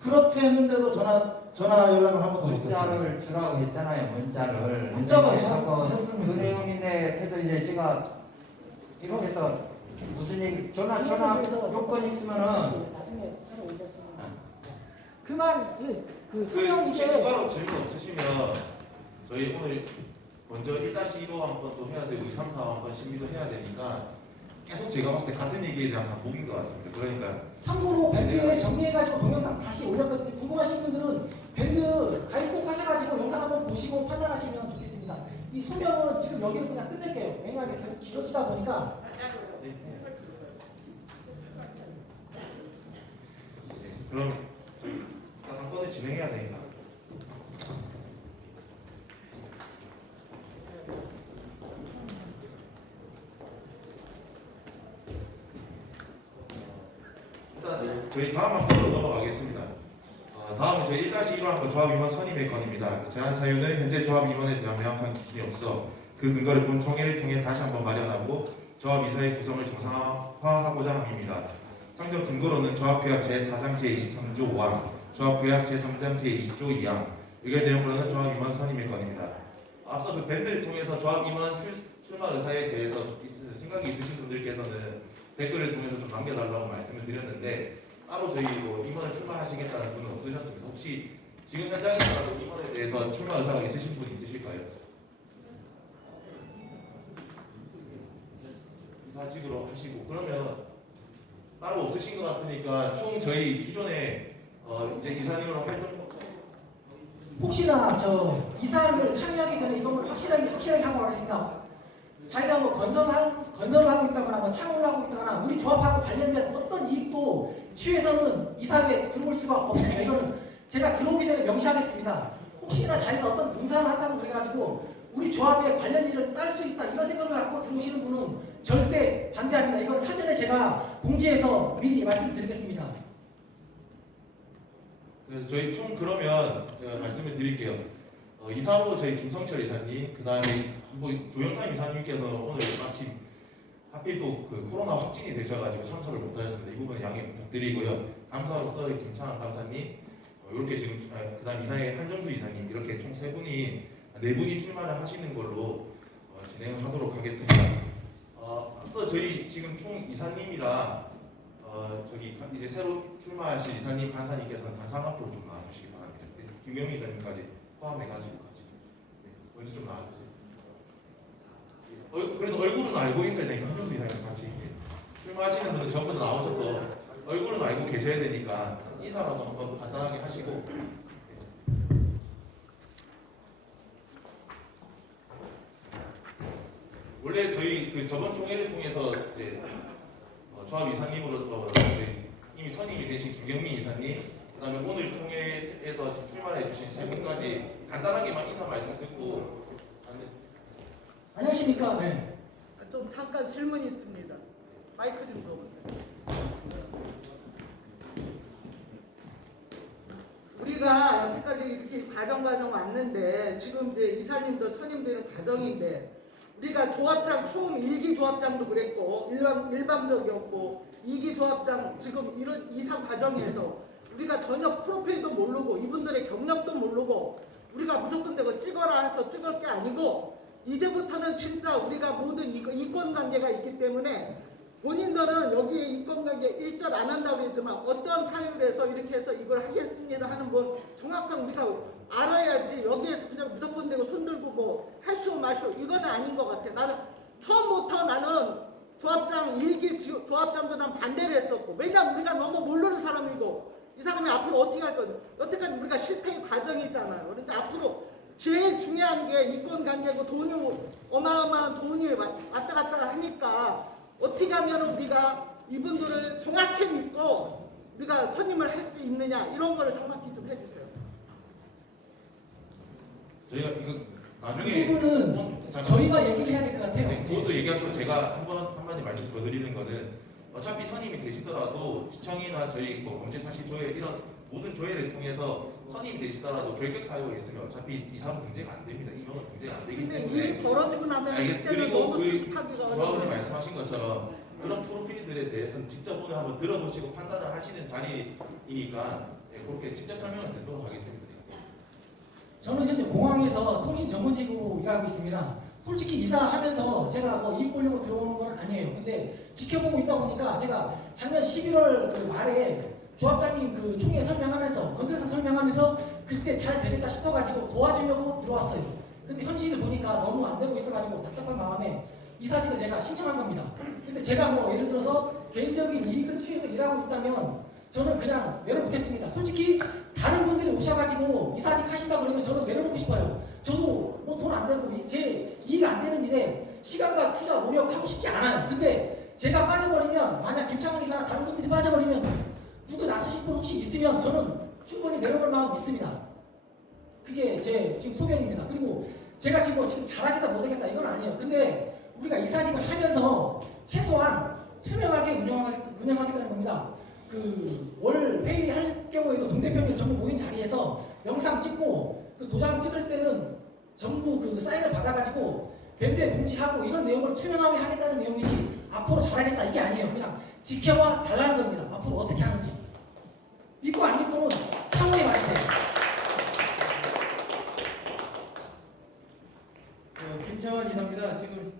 그렇게 했는데도 전화 연락을 한 번도 못 했어요. 문자를 주라고 했잖아요. 문자를. 문자가 그 내용인데 그래서 이제 제가 이렇게 해서 무슨 얘기 전화 요건 있으면은 그만 그 소형 혹시 이제 추가로 질문 없으시면 저희 오늘 먼저 1-1호 한번 또 해야 되고 2, 3, 4 한번 심의도 해야 되니까 계속 제가 봤을 때 같은 얘기에 대한 반복인 것 같습니다. 그러니까 참고로 밴드에 정리해가지고 동영상 다시 올렸거든요. 궁금하신 분들은 밴드 가입 꼭 하셔가지고 영상 한번 보시고 판단하시면 좋겠습니다. 이 소명은 지금 여기로 그냥 끝낼게요. 왜냐하면 계속 길어지다 보니까. 그럼 일단 한 번에 진행해야 되니까. 일단 저희 다음 한 번으로 넘어가겠습니다. 다음은 저희 1-1호 한건 조합 임원 선임의 건입니다. 제한 사유는 현재 조합 임원에 대한 명확한 기준이 없어 그 근거를 본 총회를 통해 다시 한번 마련하고 조합 이사의 구성을 정상화하고자 함입니다. 상정 근거로는 조합규약 제4장 제23조 5항, 조합규약 제3장 제20조 2항, 의결 내용으로는 조합 임원 선임의 건입니다. 앞서 그 밴드를 통해서 조합 임원 출마 의사에 대해서 생각이 있으신 분들께서는 댓글을 통해서 좀 남겨달라고 말씀을 드렸는데 따로 저희 뭐 임원을 출마하시겠다는 분은 없으셨습니다. 혹시 지금 현장에서라도 임원에 대해서 출마 의사가 있으신 분 있으실까요? 이사직으로 하시고 그러면 따로 없으신 것 같으니까 총 저희 기존에 이제 이사님으로 활동 혹시나 저 이사를 참여하기 전에 이걸 확실하게 하고 가겠습니다. 자기가 뭐 건설을 하고 있다거나 뭐 창업을 하고 있다거나 우리 조합하고 관련된 어떤 이익도 취해서는 이사회에 들어올 수가 없습니다. 이거는 제가 들어오기 전에 명시하겠습니다. 혹시나 자기가 어떤 봉사를 한다고 그래가지고 우리 조합에 관련 일을 딸 수 있다 이런 생각을 갖고 들어오시는 분은 절대 반대합니다. 이건 사전에 제가 공지해서 미리 말씀드리겠습니다. 그래서 저희 총 그러면 제가 말씀을 드릴게요. 이사로 저희 김성철 이사님, 그 다음에 뭐 조영삼 이사님께서 오늘 마침 하필 또 그 코로나 확진이 되셔가지고 참석을 못하셨습니다. 이 부분 양해 부탁드리고요. 감사로서 김창환 감사님, 이렇게 지금 그다음 이사의 한정수 이사님 이렇게 총 3분이 4분이 출마를 하시는 걸로 진행을 하도록 하겠습니다. 앞서 저희 지금 총 이사님이랑 저기 이제 새로 출마하실 이사님, 간사님께서는 간상 앞으로 좀 나와주시기 바랍니다. 김경민 이사님까지 포함해가지고 같이 먼저 좀 나와주세요. 그래도 얼굴은 알고 있어야 되니까 한정수 이사님 같이 출마하시는 분들 전부 다 나오셔서 얼굴은 알고 계셔야 되니까 인사라도 한번 간단하게 하시고. 원래 저희 그 저번 총회를 통해서 이제 조합 이사님으로 이미 선임이 되신 김경민 이사님, 그다음에 오늘 총회에서 출마해 주신 3분까지 간단하게만 인사 말씀 듣고. 안녕하십니까? 네. 좀 잠깐 질문이 있습니다. 마이크 좀 넣어보세요. 우리가 여태까지 이렇게 과정 왔는데 지금 이제 이사님들 선임되는 과정인데 우리가 조합장 처음 1기 조합장도 그랬고 일방적이었고 2기 조합장 지금 이런 이사 과정에서 우리가 전혀 프로필도 모르고 이분들의 경력도 모르고 우리가 무조건 내가 찍어라 해서 찍을 게 아니고 이제부터는 진짜 우리가 모든 이권관계가 있기 때문에 본인들은 여기에 이권관계 일절 안 한다고 했지만 어떤 사유로 해서 이렇게 해서 이걸 하겠습니다 하는 분 정확한 우리가 알아야지 여기에서 그냥 무조건 되고 손들고 뭐 하시오 마시오 이건 아닌 것 같아. 나는 처음부터 나는 조합장 1기 조합장도 난 반대를 했었고, 왜냐면 우리가 너무 모르는 사람이고 이 사람이 앞으로 어떻게 할 건지, 여태까지 우리가 실패의 과정이 있잖아요. 그러니까 앞으로 제일 중요한 게 인권관계고 돈이 어마어마한 돈이 왔다 갔다 하니까 어떻게 하면 우리가 이분들을 정확히 믿고 우리가 선임을 할 수 있느냐, 이런 거를 정확히 좀 해주세요. 저희가 이거 이 나중에 부분은 잠깐. 저희가 얘기를 해야 될 것 같아요. 네, 그것도 얘기하시고 제가 한마디 말씀 더 드리는 거는 어차피 선임이 되시더라도 시청이나 저희 뭐 범죄사실 조회 이런 모든 조회를 통해서 선임이 되시더라도 결격 사유가 있으면 어차피 이 사람 등재가 안 됩니다. 이명은 등재가 안 되기 근데 때문에 일이 벌어지고 나면 그때는 그리고 너무 그 수습하기가 조합원님 어려워요. 말씀하신 것처럼 그런 프로필들에 대해서는 직접 오늘 한번 들어보시고 판단을 하시는 자리이니까 그렇게 직접 설명을 듣도록 하겠습니다. 저는 현재 공항에서 통신 전문직으로 일하고 있습니다. 솔직히 이사하면서 제가 뭐 이익 보려고 들어오는 건 아니에요. 근데 지켜보고 있다 보니까 제가 작년 11월 그 말에 조합장님 그 총회 설명하면서 건설사 설명하면서 그때 잘 되겠다 싶어가지고 도와주려고 들어왔어요. 근데 현실을 보니까 너무 안 되고 있어가지고 답답한 마음에 이사직을 제가 신청한 겁니다. 근데 제가 뭐 예를 들어서 개인적인 이익을 취해서 일하고 있다면 저는 그냥 내려놓겠습니다. 솔직히 다른 분들이 오셔가지고 이사직 하신다 그러면 저는 내려놓고 싶어요. 저도 뭐 돈 안 되고 제 이익 안 되는 일에 시간과 투자 노력하고 싶지 않아요. 근데 제가 빠져버리면, 만약 김창원 이사나 다른 분들이 빠져버리면 누구 나서실 분 혹시 있으면 저는 충분히 내려갈 마음 있습니다. 그게 제 지금 소견입니다. 그리고 제가 지금 잘하겠다 못하겠다 이건 아니에요. 근데 우리가 이사직을 하면서 최소한 투명하게 운영하겠다는 겁니다. 그 월 회의할 경우에도 동대표님 전부 모인 자리에서 영상 찍고 그 도장 찍을 때는 전부 그 사인을 받아가지고 밴드에 공지하고 이런 내용을 투명하게 하겠다는 내용이지 앞으로 잘하겠다 이게 아니에요. 그냥 지켜봐 달라는 겁니다. 앞으로 어떻게 하는지. 믿고 안 믿고는 차원의 말이세요. 김창원 이사입니다. 지금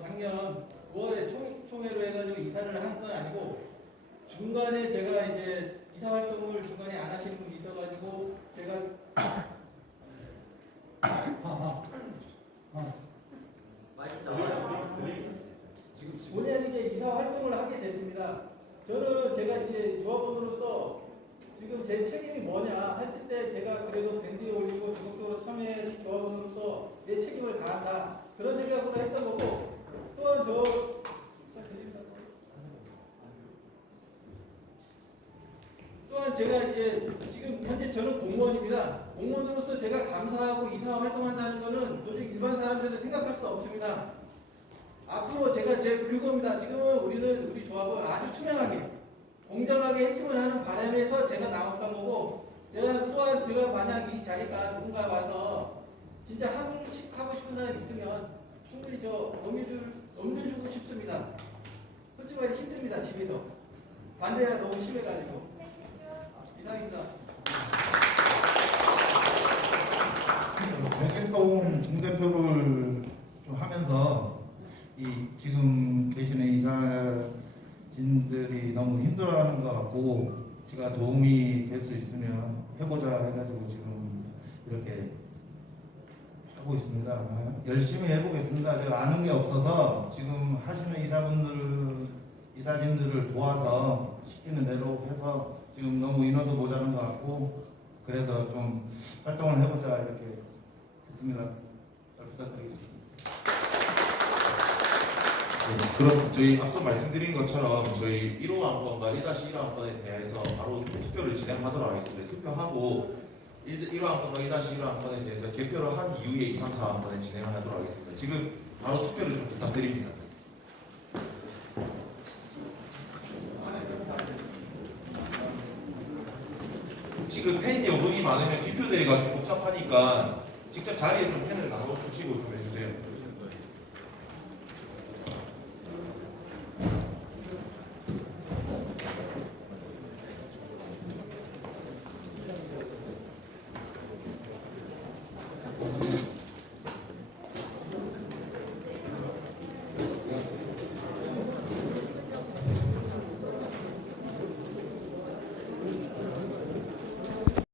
작년 9월에 총회로 해가지고 이사를 한 건 아니고 중간에 제가 이제 이사 활동을 중간에 안 하시는 분이 있어가지고 제가 지금 본의 아니게 이사 활동을 하게 됐습니다. 저는 제가 이제 조합원으로서 지금 제 책임이 뭐냐 했을 때 제가 그래도 밴드에 올리고 적극적으로 참여해야지 조합원으로서 내 책임을 다한다 그런 생각으로 했던 거고, 또한 또한 제가 이제 지금 현재 저는 공무원입니다. 공무원으로서 제가 감사하고 이사 활동한다는 것은 도저히 일반 사람들은 생각할 수 없습니다. 앞으로 제가 그겁니다. 지금은 우리 조합은 아주 투명하게 공정하게 했으면 하는 바람에서 제가 나왔던 거고, 또한 제가 만약 이 자리가 누군가 와서 진짜 하고 싶은 사람 있으면 충분히 엄들 주고 싶습니다. 솔직히 말해 힘듭니다. 집에서 반대가 너무 심해가지고. 이상입니다. 백일동 동대표를 좀 하면서 지금 계시는 이사진들이 너무 힘들어하는 것 같고, 제가 도움이 될 수 있으면 해보자 해가지고 지금 이렇게 하고 있습니다. 열심히 해보겠습니다. 제가 아는 게 없어서 지금 하시는 이사진들을 도와서 시키는 대로 해서 지금 너무 인원도 모자란 것 같고, 그래서 좀 활동을 해보자 이렇게 했습니다. 잘 부탁드리겠습니다. 그럼 저희 앞서 말씀드린 것처럼 저희 1호 안건과 1-1호 안건에 대해서 바로 투표를 진행하도록 하겠습니다. 투표하고 1호 안건과 1-1호 안건에 대해서 개표를 한 이후에 2, 3, 4 안건에 진행하도록 하겠습니다. 지금 바로 투표를 좀 부탁드립니다. 혹시 그 펜 여분이 많으면 투표대회가 좀 복잡하니까 직접 자리에 좀 펜을 나눠 주시고 좀 해주세요.